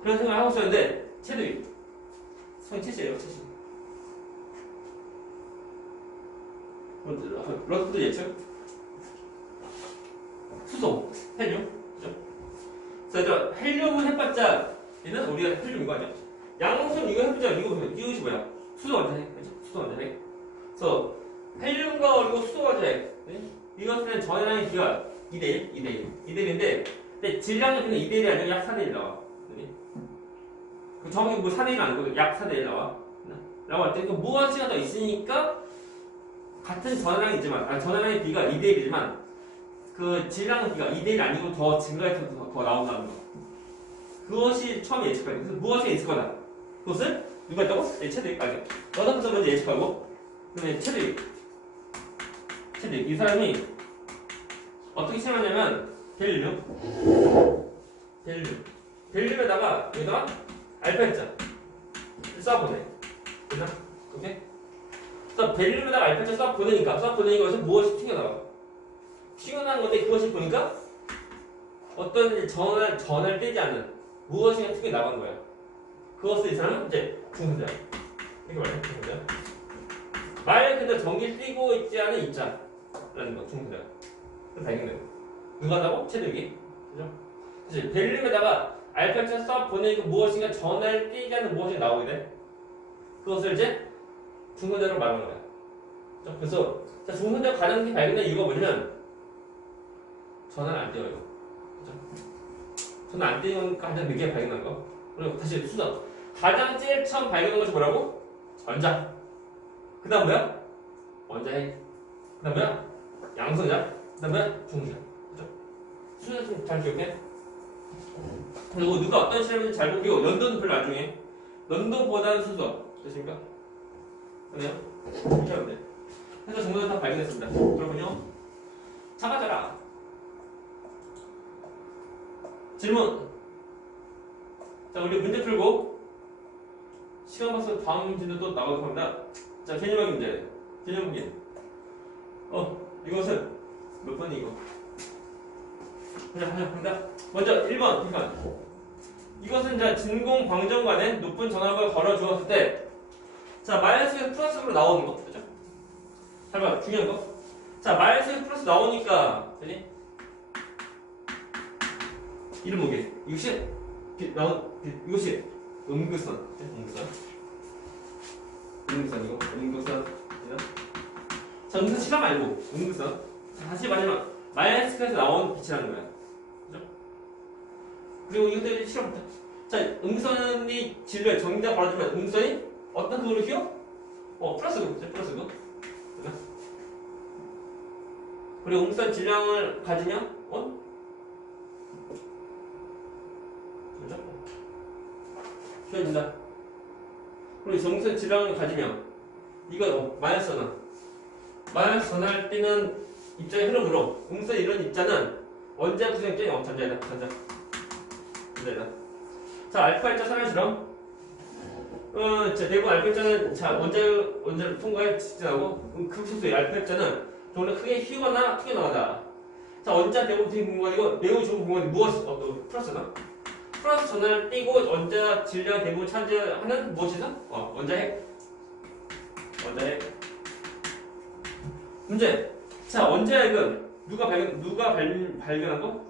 그런 생각을 하고 있었는데 체드윅 성이 70이에요. 70. 러스트 예측 수소, 헬륨 그죠? 그래서 헬륨은 해봤자 얘는 우리가 헬륨 이거 아니야? 양성 이거 해보자 이것이 뭐야? 수소 원자핵 그죠? 수소 원자핵 그래서 헬륨과 그리고 수소 원자핵 이것은 전해량의 비가 2대1인데 근데 질량은 그냥 2대1이 아니라 약 4대1 나와. 정확히 뭐 4대1은 아니고 약 4대1 나와. 라고 할 때 무엇이가 더 있으니까 같은 전해량이지만 전해량의 비가 2대1이지만 그 질량의 비가 2대1이 아니고 더 증가해서 더 나온다는 거. 그것이 처음 예측하는 그래서 무엇이 있을 거다. 그것을 누가 했다고? 체드윅. 러더포드 먼저 예측하고 그다음에 체드윅. 이 사람이 어떻게 실험하냐면 벨륨에다가 여기다가 알파 액자 쏴보내. 됐나? 오케이? 그래서 벨륨에다가 알파 액자 쏴보내니까 것은 무엇이 튀어나와? 튀어나온 건데 그것이 보니까 어떤 전을 떼지 않는 무엇인가 튀어나간 거야. 그것을 이 사람은 이제 중분자. 이렇게 말해, 중분자. 말 그대로 전기를 띄고 있지 않은 입자라는 거, 중분자. 발견돼요. 누가 한다고? 체드윅이. 그죠? 그치? 벨륨에다가 알파 액자 쏴 보내니까 무엇인가 전을 띄지 않는 무엇이 나오게 돼. 그것을 이제 중분자로 말하는 거야. 그죠? 그래서 중분자 가장 발견된 이유가 뭐냐면 전화를 안 띄워요. 그죠? 전화 안 띄우는 가장 늦게 발견한 거. 그리고 다시 수소. 가장 제일 처음 발견한 것이 뭐라고? 전자. 그 다음 뭐야? 원자핵. 그 다음 뭐야? 양성자. 그 다음 뭐야? 중분자. 그죠? 수소 좀 잘 기억해. 그리고 누가 어떤 실험인지 잘 보고 연도는 별로 안 중요해. 연도보다는 수소. 됐습니까? 그래요? 이렇게 하면 돼. 해서 정보를 다 발견했습니다. 그렇군요. 작아져라. 질문. 자, 우리 문제 풀고 시간 봐서 다음 문제도 또 나오도록 합니다. 자, 개념학 문제. 개념 문제. 이것은 몇 번이 이거? 합니다. 먼저 1번 비판. 이것은 자 진공 광전 간에 높은 전압을 걸어 주었을 때, 자 마이너스에서 플러스로 나오는 거, 그죠? 잘 봐, 중요한 거. 자 마이너스에서 플러스 나오니까, 되니? 이름 뭐게? 이것이 이것이 음극선, 음극선이고, 음극선. 자 음극선 실험 말고 음극선. 자, 다시 말하면 마이너스에서 나온 빛이라는 거야. 그리고 이것도 실험부터. 자, 음선이 진로에 정자 걸어주면 음선이 어떤 그걸로 휘어? 플러스극. 플러스극. 그리고 음선 질량을 가지면, 그죠? 휘어진다. 그리고 음선 질량을 가지면, 이거, 마이너스 전환. 마이너스 전환을 띄는 입자의 흐름으로, 음선 이런 입자는 원자 구성점이 전자이다. 자, 알파 입자 설명 실험. 대부분 알파 입자는 원자를 통과해 직진하고, 극소수의 알파 입자는 좀더 크게 휘거나 튀어나가다. 자, 원자 대부분 좋은 공간이고 매우 좋은 공간이 무엇? 플러스나? 플러스 전환을 띄고 원자 질량 대부분 차지하는 무엇이다? 원자핵. 문제. 자, 원자핵은 누가 발견한 거?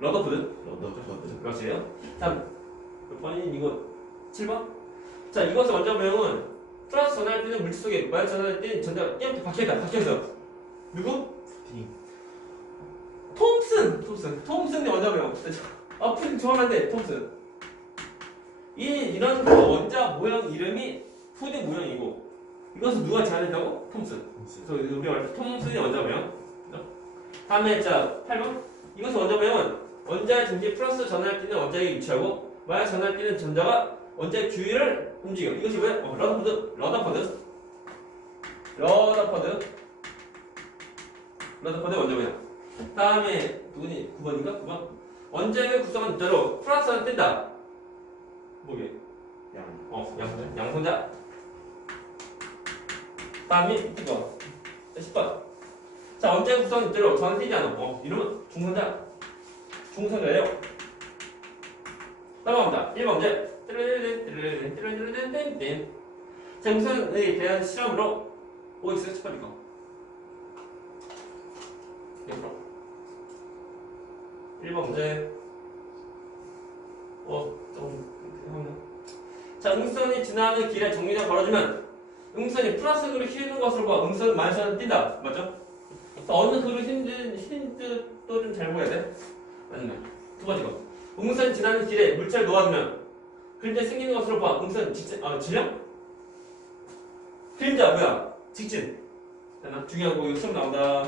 러더포드. 그렇지요. 자, 몇 번이 이거 7번? 자, 이것의 원자 모형은 플러스 전환을 띄는 물질 속에 마이너스 전환을 띄는 전자가 띄엄띄 박혀있어. 누구? 톰슨의 원자 모형. 풀 정확한데 톰슨. 이런 원자 모형 이름이 푸드 모형이고, 이것은 누가 제안했다고? 톰슨. 그래서 우리가 말할 때 톰슨의 원자 모형. 다음에 자 8번. 이것을 먼저 배우면 원자의 중심 플러스 전할 때는 원자에게 위치하고 마이너스 전할 때는 전자가 원자의 주위를 움직여. 이것이 왜? 러더퍼드 원자 뭐냐? 다음에 누구니? 9번인가? 9번. 원자의 구성한 입자로 플러스는 뜬다. 뭐게? 양손자. 다음이 이거. 자, 10번. 자, 원자의 구성한 입자로 전은 띄지 않아. 이러면 중성자예요. 넘어갑니다. 1번 문제. 자, 우선에 대한 실험으로 OX 18 이거. 1번 문제. 자, 응선이 지나는 길에 정류장 걸어주면 응선이 플러스 그릇 휘는 것으로 봐. 응선은 마이너스는 뛴다. 맞죠? 어느 그릇 힌트도 좀 잘 보여야 돼. 맞네. 두 번째 거. 응선이 지나는 길에 물체를 놓아주면 그림자 생기는 것으로 봐. 응선 질량? 그림자 뭐야? 직진. 중요한 거 이거 시험 나온다.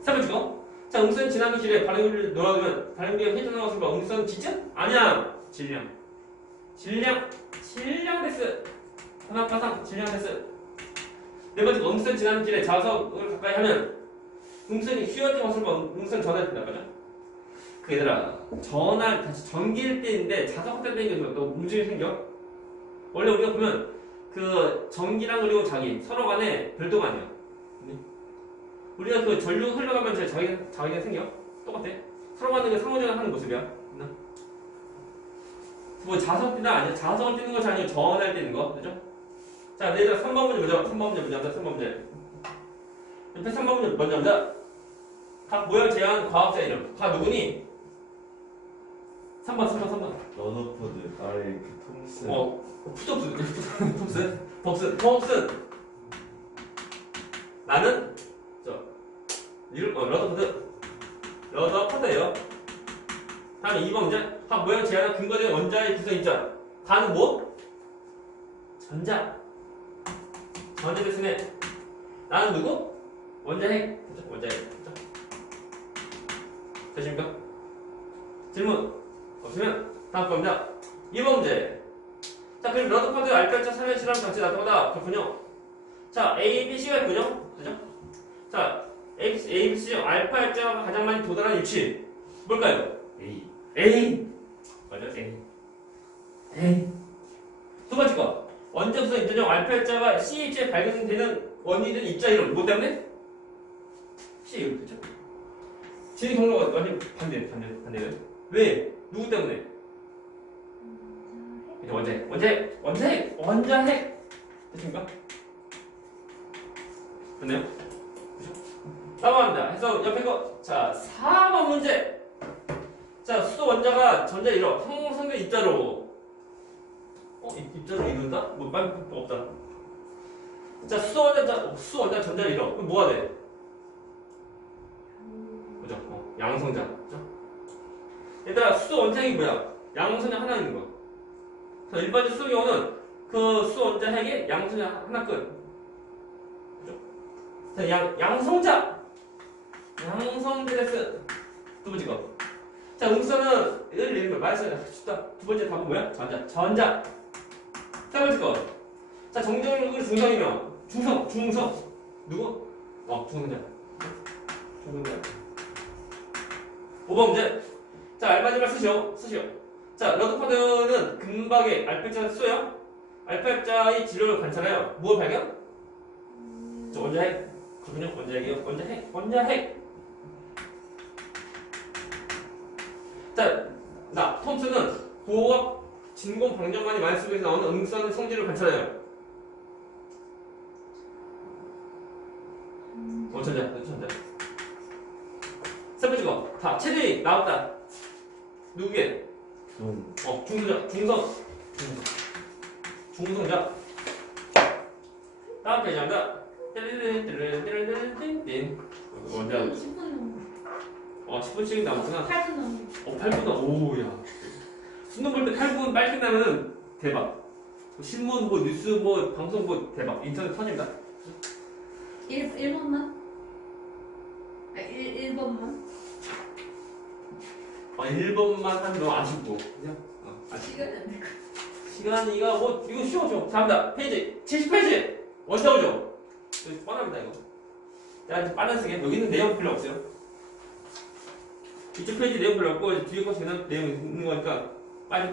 세 번째 거. 자, 응선 지나는 길에 발행구리를 놓아두면 발행구리가 회전하는 것을 봐. 응선 직진? 아니야. 질량 데스. 하나가상 질량 데스. 네 번째 거. 응선 지나는 길에 자석을 가까이 하면 응선이 휘어진 것을 봐. 응선 전할 때다. 맞아? 그 얘들아, 다시 전기일 때인데 자석 할 때 생겨서 또 움직임이 생겨. 원래 우리가 보면 그 전기랑 그리고 자기 서로 간에 별도가 아니야. 우리가 그 전류 흘러가면 자기가 생겨. 똑같아. 서로 간에 상호작용 하는 모습이야. 뭐 자석 뛰다 아니야. 자석을 뛰는 것이 아니고 전할 뛰는 거. 그죠? 자, 얘들아 3번 문제 보자. 3번 문제. 옆에 3번 문제 먼저 보자. 각 모양 제한 과학자 이름. 다 누구니? 3번. 러너포드 아레이크 톰슨 톰슨. 나는 러더포드예요. 다음에 2번 문제. 각 모양 제한한 근거된 원자의 구성 입자. 다는 뭐? 전자 대신에 나는 누구? 원자핵. 되십니까? 질문 없으면 다음 겁니다. 2번 문제. 자, 그럼 러더포드 알파자 설명 실험 같이 나타보다 그렇군요. 자, A, B, C가 있군요. 그죠? 자, A, B, C 알파 입자가 가장 많이 도달하는 위치 뭘까요? A. 맞아, A. 두 번째 거. 원자 구성 입자중 알파 입자가 C 입자에 발견되는 원인이 된 입자 이름 뭐 때문에? C 이름 그죠? 진위 경로가 완전 반대. 왜? 누구 때문에? 원자핵. 됐습니까? 됐네요? 그죠? 넘어갑니다. 해서 옆에 거. 자, 4번 문제. 자, 수소 원자가 전자 이뤄. 성성계 입자로. 입자로 이룬다? 뭐, 없다. 자, 수소 원자 전자 이뤄. 그럼 뭐가 돼? 그죠? 양성자. 그죠? 얘들아, 수소 원자핵이 뭐야? 양성자 하나 있는 거. 자, 일반적 수소 경우는 그 수소 원자핵에 양성자 하나 끝. 그죠? 자, 양성자 데스. 두 번째 거. 자, 응선은 예를 들면 말했어요. 두 번째 답은 뭐야? 전자. 세 번째 거. 자, 정정률은 중성이며 중성. 누구? 중성자. 5번 문제. 자, 알마지말 쓰시오. 자, 러더포드는 금박에 알파입자를 써요. 알파입자의 진로를 관찰해요. 무엇 발견? 원자핵. 그렇군요. 원자핵. 자, 톰슨은 고압 진공 방정관이 많이 속에서 나오는 응선 성질을 관찰해요. 전자. 세 번째 거. 다 체들이 나왔다. 누구게? 중성자. 다음 페이지 합니다. 원자. 10분 넘게. 10분씩 남았구나. 8분 넘게. 8분 오우야. 수능 볼 때 8분 빨리 끝나면 대박. 신문, 뉴스, 방송, 대박. 인터넷 터진다. 1분만? 1번만? 1번만 하면 너무 아쉽고. 그죠? 아쉽고. 시간이 안 돼. 시간이가 뭐 이거 쉬워. 잡니다. 페이지 70페이지 원자 구조. 이거 뻔합니다 이거. 자 이제 빨간색에 여기는 내용 필요 없어요. 이쪽 페이지 내용 필요 없고 이제 뒤에 거 지난 내용 있는 거니까 빠지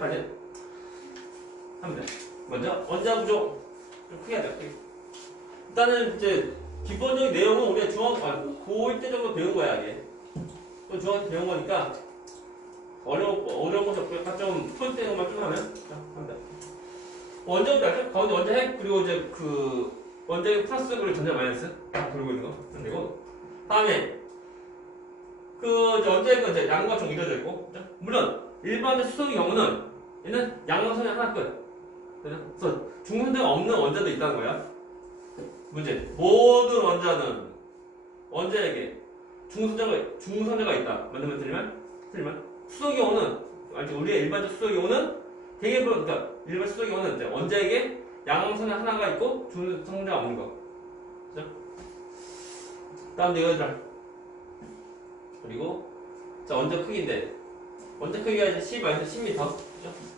합니다. 먼저 원자 구조 좀 크게 하자. 크게. 일단은 이제 기본적인 내용은 우리가 고1 때 정도 배운 거야 이게. 또 중학교 때 배운 거니까 어려운 것이 없고 약간 좀 풀때는 것만 좀 하면 자, 합니다. 원자부터 할게요. 가운데 원자 핵 그리고 이제 그 원자핵 플러스 그리고 전자 마이너스 딱 돌고 있는 거 그리고 다음에 그 이제 원자핵은 이제 양과 좀 이루어져 있고 그죠? 물론 일반의 수소의 경우는 얘는 양원선이 하나 끝. 그래서 중성자가 없는 원자도 있다는 거야. 문제 모든 원자는 원자에게 중성자가 있다. 맞으면 틀리면 수소의 경우는 우리의 일반적 수소의 경우는 대개별 그러니까 일반 수소의 경우는 이제 원자에게 양원선이 하나가 있고 중성자가 없는 거. 그죠? 다음 이거들 그리고 자 원자 크기인데 원자 크기가 이제 10-10m 그죠?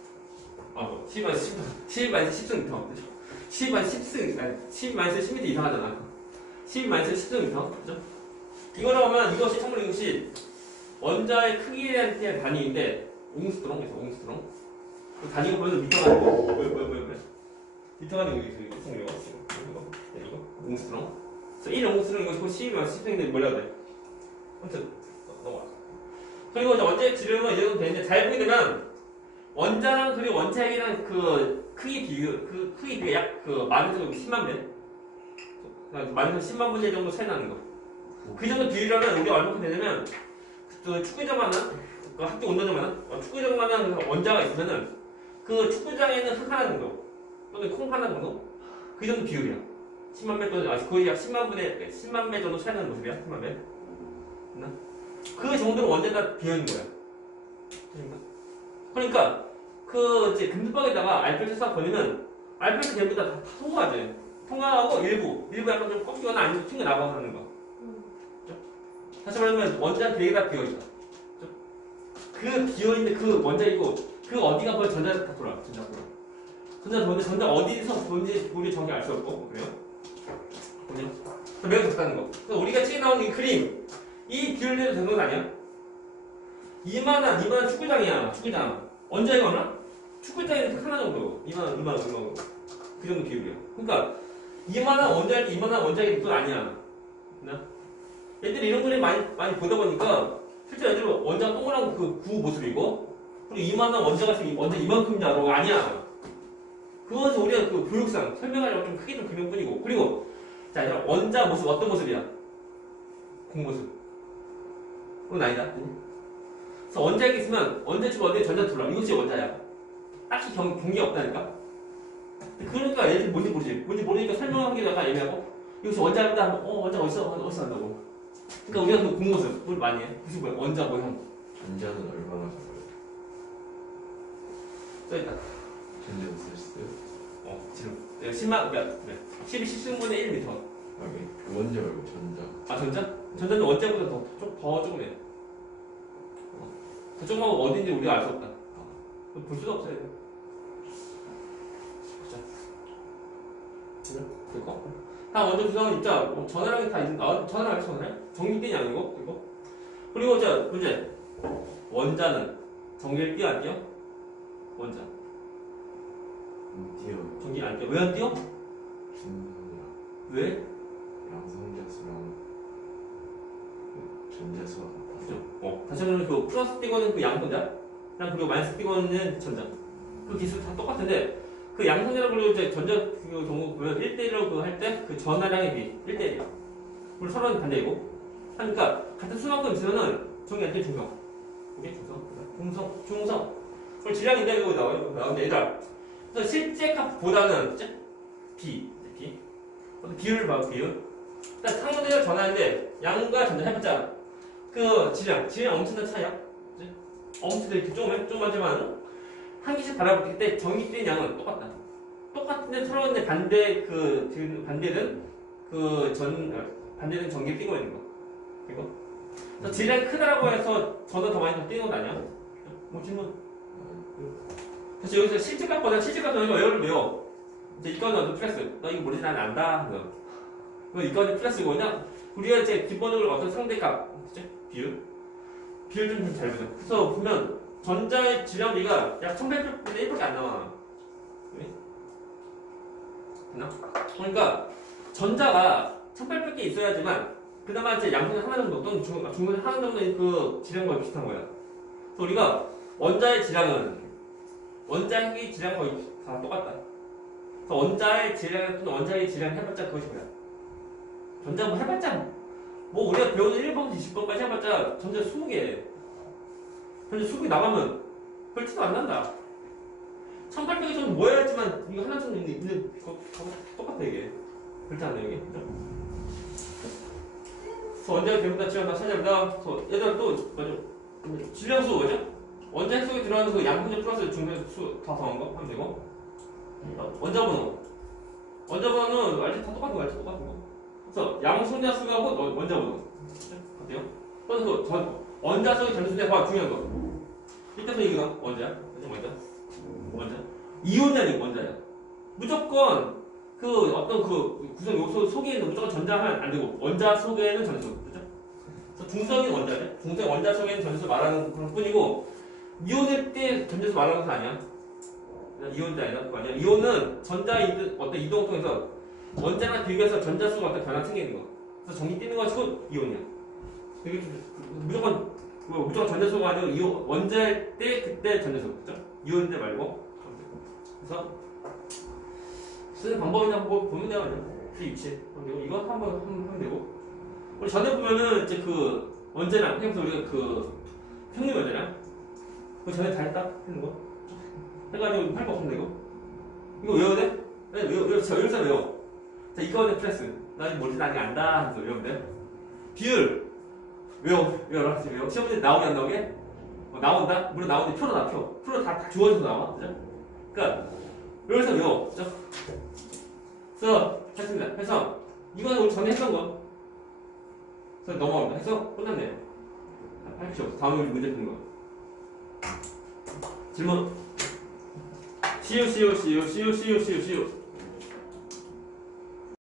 10-10승 그죠? 10-10승 아니 10-10m 이상 하잖아. 10-10승 그죠? 이거라고 하면 이것이 참고로 이것이 원자의 크기에 대한 단위인데 옹스트롱에서 옹스트롱 단위가 보면 미터가 아니고 뭐야 미터가 아니고 이거 옹스트롱 그래서 1 옹스트롱 이거 10-10승인데 뭐라고 그래? 아무튼 넘어가. 그리고 이제 원자의 질량은 이 정도 되는데 잘 보게 되면 원자랑 그리고 원자핵이랑 그 크기 비교가 약 그 마이너스 10만 배 마이너스 10만 분의 정도 차이 나는 거. 그 정도 비율이라면 우리가 얼마큼 되냐면 그 축구장만한 그 학교 운동장만한 축구장만한 원자가 있으면은 그 축구장에는 흙 하나 정도 또는 콩 하나 정도 그 정도 비율이야. 10만 배 또는 거의 약 10만 배 정도 차이 나는 모습이야. 10만 배. 그 정도로 원자가 비어 있는 거야. 그러니까 그 이제 금속박에다가 알펠트 싹 걸리면 알펠트 전부 다 통과하지. 통과하고 일부 약간 좀 꺾이거나 아니면 튕겨 나가고 하는 거. 다시 말하면 원자 되게 다 비어 있다. 그 비어 있는 그 원자이고 그 어디가 거의 전자 다 돌아. 전자 어디서 돈지 우리 정확히 알 수 없고 그래요. 그죠? 매우 적다는 거. 그래서 우리가 책에 나오는 이 그림 이 비율대로 되는 건 아니야. 이만한 축구장이야. 축구장. 원자핵 얼마? 축구장에는 하나 정도. 이만한 그 정도 비율이야. 그러니까 이만한 원자핵이 또 아니야. 애들이 이런 그림 많이 보다 보니까 실제 애들 원자가 동그란 그 구 모습이고 그리고 이만한 원자 이만큼인 줄 알아. 아니야. 그것은 우리가 그 교육상 설명하려고 좀 크게 좀 그린 뿐이고 그리고 자 원자 모습 어떤 모습이야? 공모습. 그건 아니다. 그래서 원자핵이 있으면 원자축 어디에 전자 둘러 이것이 원자야. 딱히 경계가 없다니까. 그러니까 애들이 뭔지 모르니까 설명하는 게 약간 애매하고 이것이 원자다 하면 원자 어디서 한다고. 그러니까 우리가 그 공모습 우리 많이 해. 그게 뭐야? 원자 모형. 전자는 얼마나 가요? 써있다. 전자 쓸 지금 10만 10승분의 1m. 아, 원자 말고 전자. 전자? 전자는 원자보다 더 조그매. 그 조그마한 거 어딘지 우리가 알 수 없다. 볼 수도 없어요. 자, 됐고. 다 먼저 구성은 있자. 전화량이 다 있는. 전화량? 전기ጤ이 아니고 그리고 자 문제. 원자는 전기를 띄어 안 띄어? 원자. 띄어. 전기 안 띄어. 왜 안 띄어? 중성이랑 왜? 양성자수랑 전자수가 같아서. 그죠? 다시 한번 그 플러스 띄고는 그 양성자, 그리고 마이너스 띄고는 전자. 그 기술 다 똑같은데 그 양성자라고 그리고 이제 전자 그 경우 보면 1대1로 그 할 때 그 전하량의 비 1대1이야. 물론 서로는 반대이고. 그러니까 같은 수만큼 있으면은 정의할 중성. 오케이 중성. 그걸 질량인데 이거 나오는데 얘들아. 그래서 실제 값보다는 B. 비율을 봐 비율. 일단 상문제가 전하는데 양과 전자 해봤자 그 질량 엄청난 차이야. 엄청 이렇게 조그맣지만 한 개씩 바라볼 때 전기된 양은 똑같은데 서로 이제 반대는 전기를 띄고 있는 거. 그리고 그래서 질량이 크다라고 해서 저는 더 많이 더 뛰는 건 아니야. 뭐 질문. 그래서 여기서 실질값보다 실질값은 이거 외워를 외워. 이제 이거는 어떤 플러스. 너 이거 모르지 난 안다. 그럼 이거는 플러스고 그냥 우리가 이제 기본적으로 어떤 상대값, 그치? 비율 좀 잘 보자. 그래서 보면 전자의 질량비가 약 1800분의 1밖에 안 나와. 됐나? 그러니까 전자가 1800개 있어야지만 그나마 이제 양분의 하나 정도 또는 중분의 하나 정도의 그 질량과 비슷한 거야. 그래서 우리가 원자의 질량은 원자핵의 질량 거의 다 똑같다. 그래서 원자의 질량 또는 원자의 질량 해봤자 그것이 뭐야? 전자 뭐 해봤자 뭐 우리가 배우는 1번부터 20번까지 해봤자 전자 20개. 전자 20개 나가면 별 티도 안 난다. 1800이 좀 모여야 했지만 이거 하나 정도 있는 거 똑같아 이게. 그렇지 않나요 이게? 그죠? 그래서 원자의 대부분 다 지원다 찾아낸다. 얘들아 또 뭐죠? 질량수 뭐죠? 원자 핵 속에 들어가는 그 양분의 플러스 중분수 다 더한 거 하면 되고. 원자번호는 알지? 다 똑같은 거 알지? 똑같은 거. 그래서 양성자수하고 원자번호 어때요? 또는 그 원자수의 전수대 봐 중요한 거. 이때부터 이거 원자야? 원자. 이온이 아니고 원자야. 무조건 그 어떤 그 구성 요소 속에는 무조건 전자하면 안 되고 원자 속에는 전수. 그죠? 그래서 중성인 원자래. 중성 원자 속에는 전수 말하는 그런 뿐이고 이온일 때 전자수 말하는 것은 아니야. 이온자 아니야? 그거 아니야. 이온은 전자의 어떤 이동을 통해서 원자랑 비교해서 전자수가 어떤 변화 생기는 거. 그래서 전기 뛰는 것이고 이온이야. 이게 무조건 전자수가 아니고 이온 원자일 때 그때 전자수. 그죠? 이온일 때 말고. 그래서 쓰는 방법이나 뭐 보면 돼요. 그 위치. 그리고 이거 한번 하면 되고. 우리 전에 보면은 이제 그 원자량, 그래서 우리가 그 평균 원자량. 그 전에 다 했다? 했는 거. 해가지고 할 거 없으면 되고. 이거 외워야 돼? 네, 여기서 외워. 자, 이거는 플러스. 나 이거 뭔지 나는 안다. 하면서 외우면 돼. 비율. 외워라. 외워. 시험 문제 나오게 안 나오게? 나온다? 물론 나오는데 표로 나, 표. 표로 다 주어져서 나와. 그죠? 그니까, 여기서 외워. 그죠? 그래서, 했습니다. 해서, 이거는 우리 전에 했던 거. 그래서 넘어갑니다. 해서, 끝났네요. 할 필요 없어. 다음에 우리 문제 푸는 거. 질문. 시우.